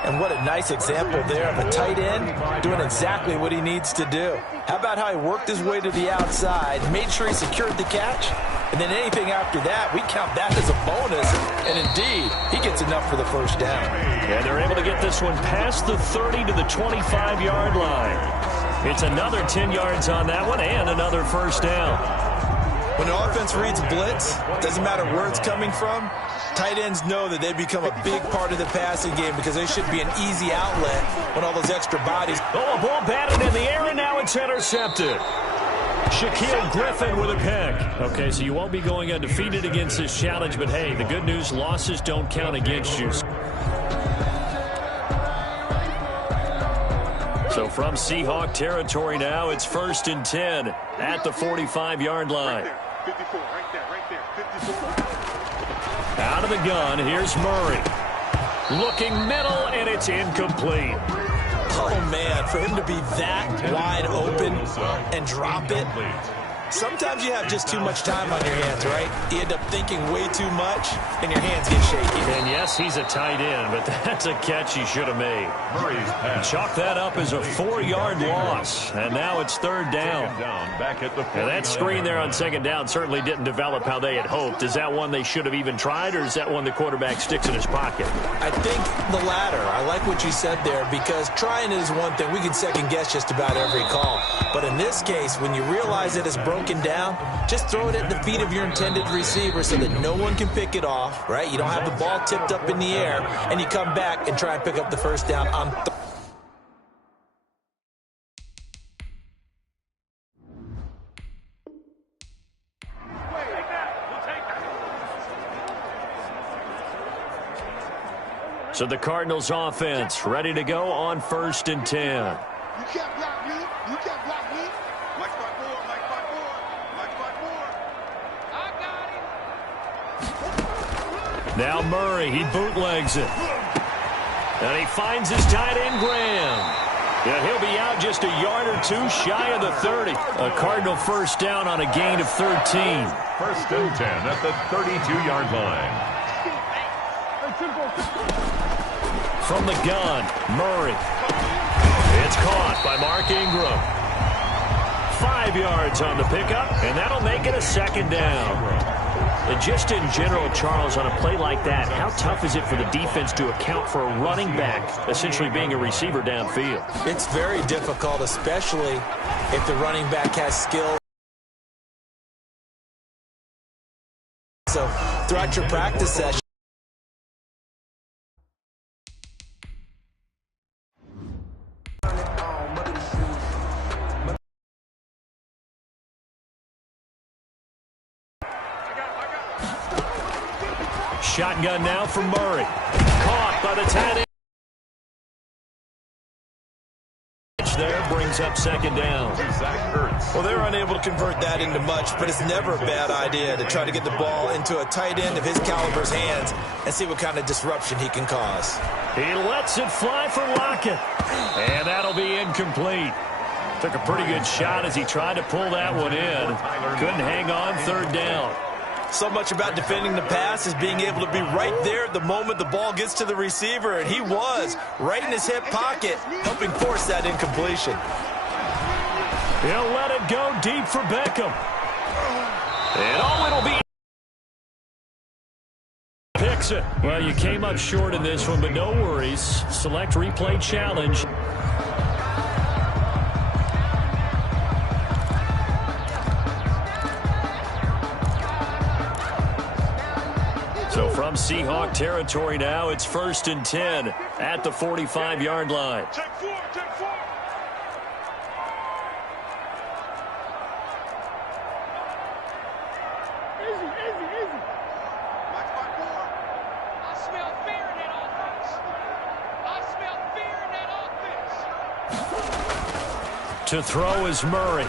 And what a nice example there of a tight end doing exactly what he needs to do. How about how he worked his way to the outside, made sure he secured the catch, and then anything after that, we count that as a bonus. And indeed, he gets enough for the first down. And they're able to get this one past the 30 to the 25-yard line. It's another 10 yards on that one and another first down. When the offense reads blitz, doesn't matter where it's coming from, tight ends know that they become a big part of the passing game because they should be an easy outlet when all those extra bodies. Oh, a ball batted in the air, and now it's intercepted. Shaquille Griffin with a pick. Okay, so you won't be going undefeated against this challenge, but hey, the good news, losses don't count against you. So from Seahawk territory now, it's 1st and 10 at the 45-yard line. 54, right there, 54. Out of the gun, here's Murray. Looking middle, and it's incomplete. Oh, man, for him to be that wide open and drop it. Sometimes you have just too much time on your hands, right? You end up thinking way too much, and your hands get shaky. And yes, he's a tight end, but that's a catch he should have made. Murray's pass. Chalk that up as a 4-yard loss, and now it's 3rd down. Back at the Now that screen there on 2nd down certainly didn't develop how they had hoped. Is that one they should have even tried, or is that one the quarterback sticks in his pocket? I think the latter. I like what you said there, because trying it is one thing. We can second-guess just about every call. But in this case, when you realize it is broken down, just throw it at the feet of your intended receiver so that no one can pick it off, right? You don't have the ball tipped up in the air, and you come back and try and pick up the first down on So the Cardinals offense ready to go on 1st and 10. You can't block me. You can't block me. Mike 5-4, Mike 5-4, Mike 5-4. I got him. Now Murray, he bootlegs it. And he finds his tight end, Graham. Yeah, he'll be out just a yard or two shy of the 30. A Cardinal first down on a gain of 13. 1st and 10 at the 32-yard line. From the gun, Murray. It's caught by Mark Ingram. 5 yards on the pickup, and that'll make it a 2nd down. And just in general, Charles, on a play like that, how tough is it for the defense to account for a running back essentially being a receiver downfield? It's very difficult, especially if the running back has skill. So throughout your practice session, shotgun now for Murray. Caught by the tight end. There brings up 2nd down. well, they're unable to convert that into much, but it's never a bad idea to try to get the ball into a tight end of his caliber's hands and see what kind of disruption he can cause. He lets it fly for Lockett, and that'll be incomplete. Took a pretty good shot as he tried to pull that one in. Couldn't hang on, 3rd down. So much about defending the pass is being able to be right there at the moment the ball gets to the receiver, and he was right in his hip pocket, helping force that incompletion. He'll let it go deep for Beckham. And it'll be picks it. Well, you came up short in this one, but no worries. Select replay challenge. So from Seahawk territory now, it's 1st and 10 at the 45-yard line. Check four, check four. Easy, easy, easy. Watch my four. I smell fear in that offense. I smell fear in that offense. To throw is Murray.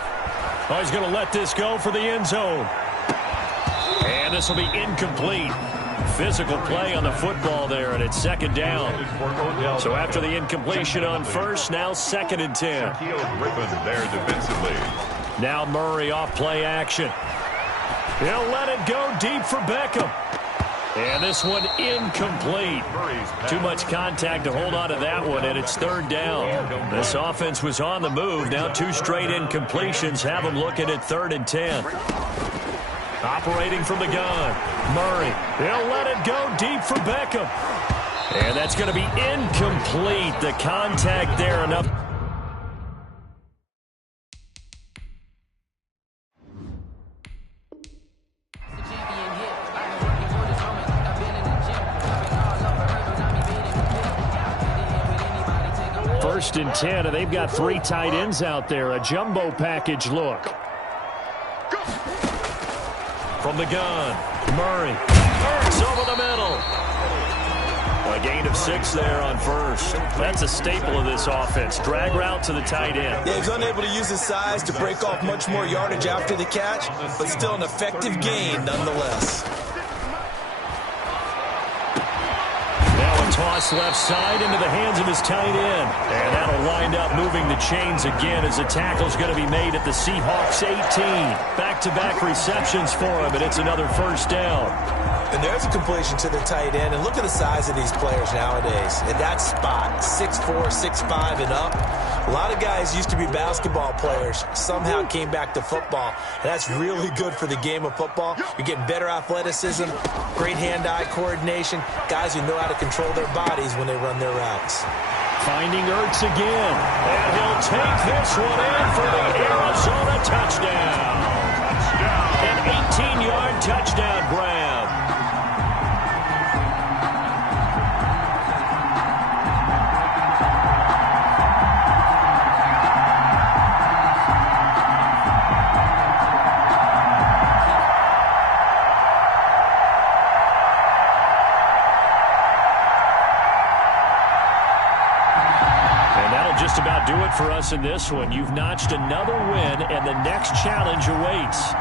Oh, he's going to let this go for the end zone. And this will be incomplete. Physical play on the football there, and it's 2nd down. So after the incompletion on 1st, now 2nd and 10. Griffin there defensively. Now Murray off play action. He'll let it go deep for Beckham. And this one incomplete. Too much contact to hold on to that one, and it's 3rd down. This offense was on the move. Now 2 straight incompletions have them looking at 3rd and 10. Operating from the gun, Murray. He'll let it go deep for Beckham. And that's going to be incomplete. The contact there enough. First and 10, and they've got 3 tight ends out there. A jumbo package look. From the gun, Murray. Hurts over the middle. A gain of 6 there on 1st. That's a staple of this offense. Drag route to the tight end. Yeah, he's unable to use his size to break off much more yardage after the catch, but still an effective gain nonetheless. Toss left side into the hands of his tight end. And that'll wind up moving the chains again as the tackle's going to be made at the Seahawks 18. Back-to-back receptions for him, and it's another 1st down. And there's a completion to the tight end. And look at the size of these players nowadays. In that spot, 6'4", 6'5", and up. A lot of guys used to be basketball players, somehow came back to football. And that's really good for the game of football. You're getting better athleticism, great hand-eye coordination, guys who know how to control their bodies when they run their routes. Finding Ertz again. And he'll take this one in for the Arizona touchdown. An 18-yard touchdown grab. Just about do it for us in this one. You've notched another win, and the next challenge awaits.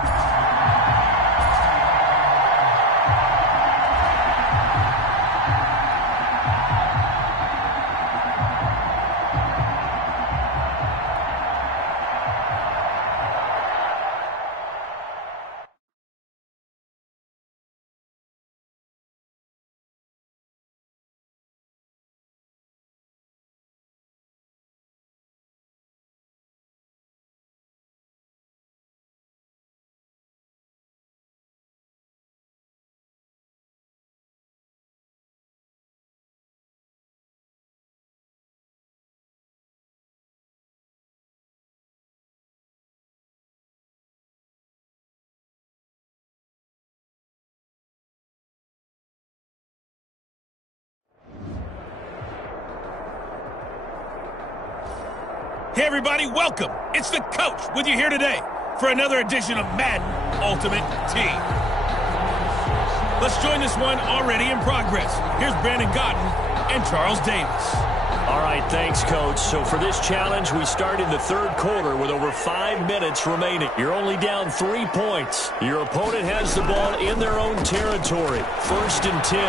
Hey everybody, welcome. It's the coach with you here today for another edition of Madden Ultimate Team. Let's join this one already in progress. Here's Brandon Godden and Charles Davis. All right, thanks, Coach. So for this challenge, we start in the 3rd quarter with over 5 minutes remaining. You're only down 3 points. Your opponent has the ball in their own territory. 1st and 10.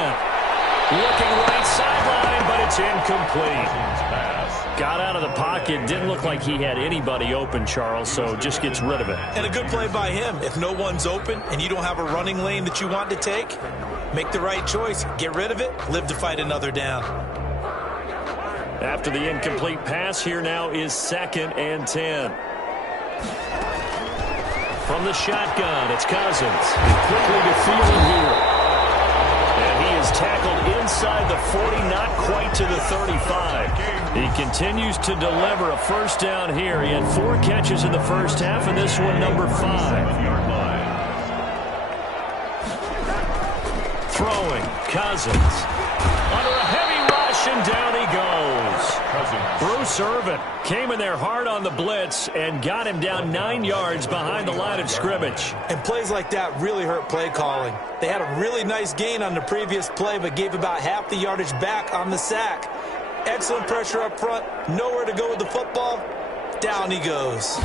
Looking right sideline, but it's incomplete. Got out of the pocket. Didn't look like he had anybody open, Charles, so just gets rid of it. And a good play by him. If no one's open and you don't have a running lane that you want to take, make the right choice. Get rid of it. Live to fight another down. After the incomplete pass, here now is 2nd and 10. From the shotgun, it's Cousins. Quickly to field here. And he is tackled inside the 40, not quite to the 35. He continues to deliver a 1st down here. He had 4 catches in the 1st half, and this one number 5. Throwing, Cousins. Under a heavy rush, and down he goes. Bruce Irvin came in there hard on the blitz and got him down 9 yards behind the line of scrimmage. And plays like that really hurt play calling. They had a really nice gain on the previous play, but gave about half the yardage back on the sack. Excellent pressure up front. Nowhere to go with the football. Down he goes.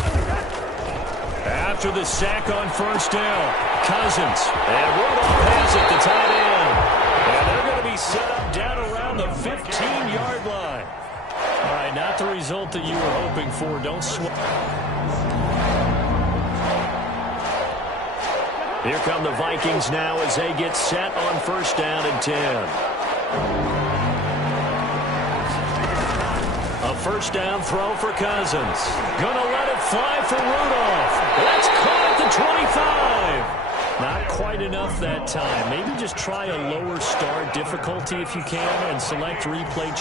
After the sack on first down, Cousins. And Rudolph has it, the tight end. And they're going to be set up down around the 15-yard line. All right, not the result that you were hoping for. Don't sweat. Here come the Vikings now as they get set on first down and 10. A first down throw for Cousins. Gonna let it fly for Rudolph. That's caught at the 25. Not quite enough that time. Maybe just try a lower start difficulty if you can and select replay.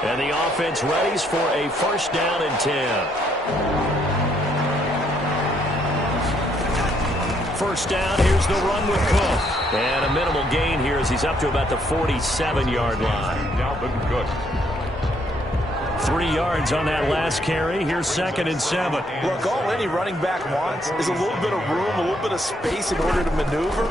And the offense readies for a first down and 10. First down, here's the run with Cook. And a minimal gain here as he's up to about the 47-yard line. Dalvin Cook. 3 yards on that last carry. Here's 2nd and 7. Look, all any running back wants is a little bit of room, a little bit of space in order to maneuver.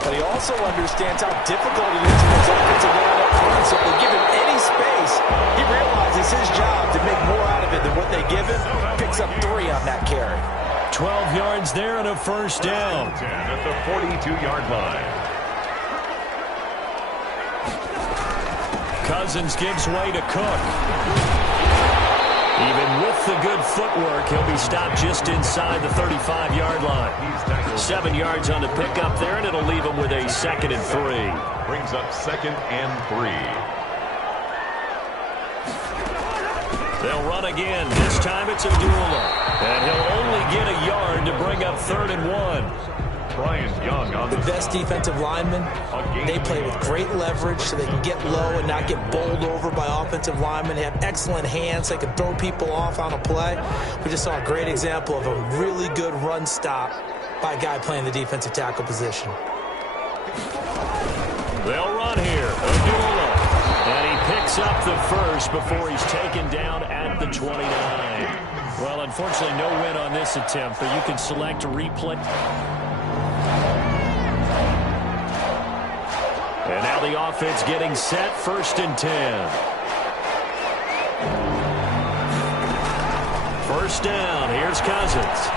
But he also understands how difficult it is for his offensive line up front. So if they give him any space, he realizes his job to make more out of it than what they give him. Picks up 3 on that carry. 12 yards there and a first down. At the 42-yard line. Cousins gives way to Cook. Even with the good footwork, he'll be stopped just inside the 35-yard line. 7 yards on the pickup there, and it'll leave him with a 2nd and 3. Brings up 2nd and 3. They'll run again. This time it's Abdullah. And he'll only get a yard to bring up 3rd and 1. Bryant Young on The best defensive linemen, they play with great leverage so they can get low and not get bowled over by offensive linemen. They have excellent hands. They can throw people off on a play. We just saw a great example of a really good run stop by a guy playing the defensive tackle position. They'll run here. Abdullah. And he picks up the first before he's taken down at the 29. Well, unfortunately, no win on this attempt, but you can select a replay. And now the offense getting set, 1st and 10. First down, here's Cousins.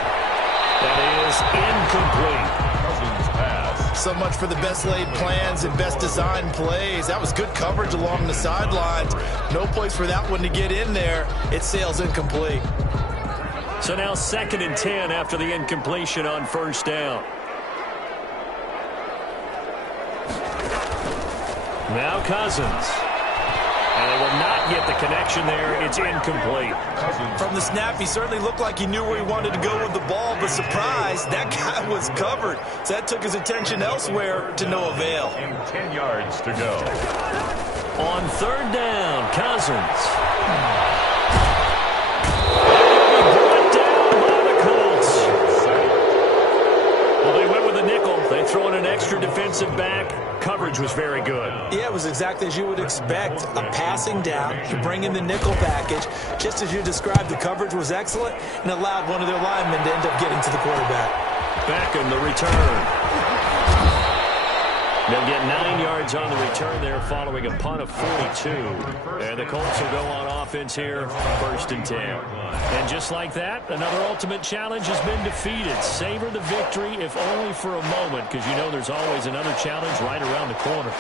That is incomplete. Cousins pass. So much for the best laid plans and best designed plays. That was good coverage along the sidelines. No place for that one to get in there. It sails incomplete. So now 2nd and 10 after the incompletion on first down. Now Cousins. And they will not get the connection there. It's incomplete. From the snap, he certainly looked like he knew where he wanted to go with the ball, but surprise, that guy was covered. So that took his attention elsewhere to no avail. And 10 yards to go. On 3rd down, Cousins. They throw in an extra defensive back. Coverage was very good. Yeah, it was exactly as you would expect. A passing down. You bring in the nickel package. Just as you described, the coverage was excellent and allowed one of their linemen to end up getting to the quarterback. Back in the return. They'll get 9 yards on the return there following a punt of 42. And the Colts will go on offense here, 1st and 10. And just like that, another ultimate challenge has been defeated. Savor the victory, if only for a moment, because you know there's always another challenge right around the corner.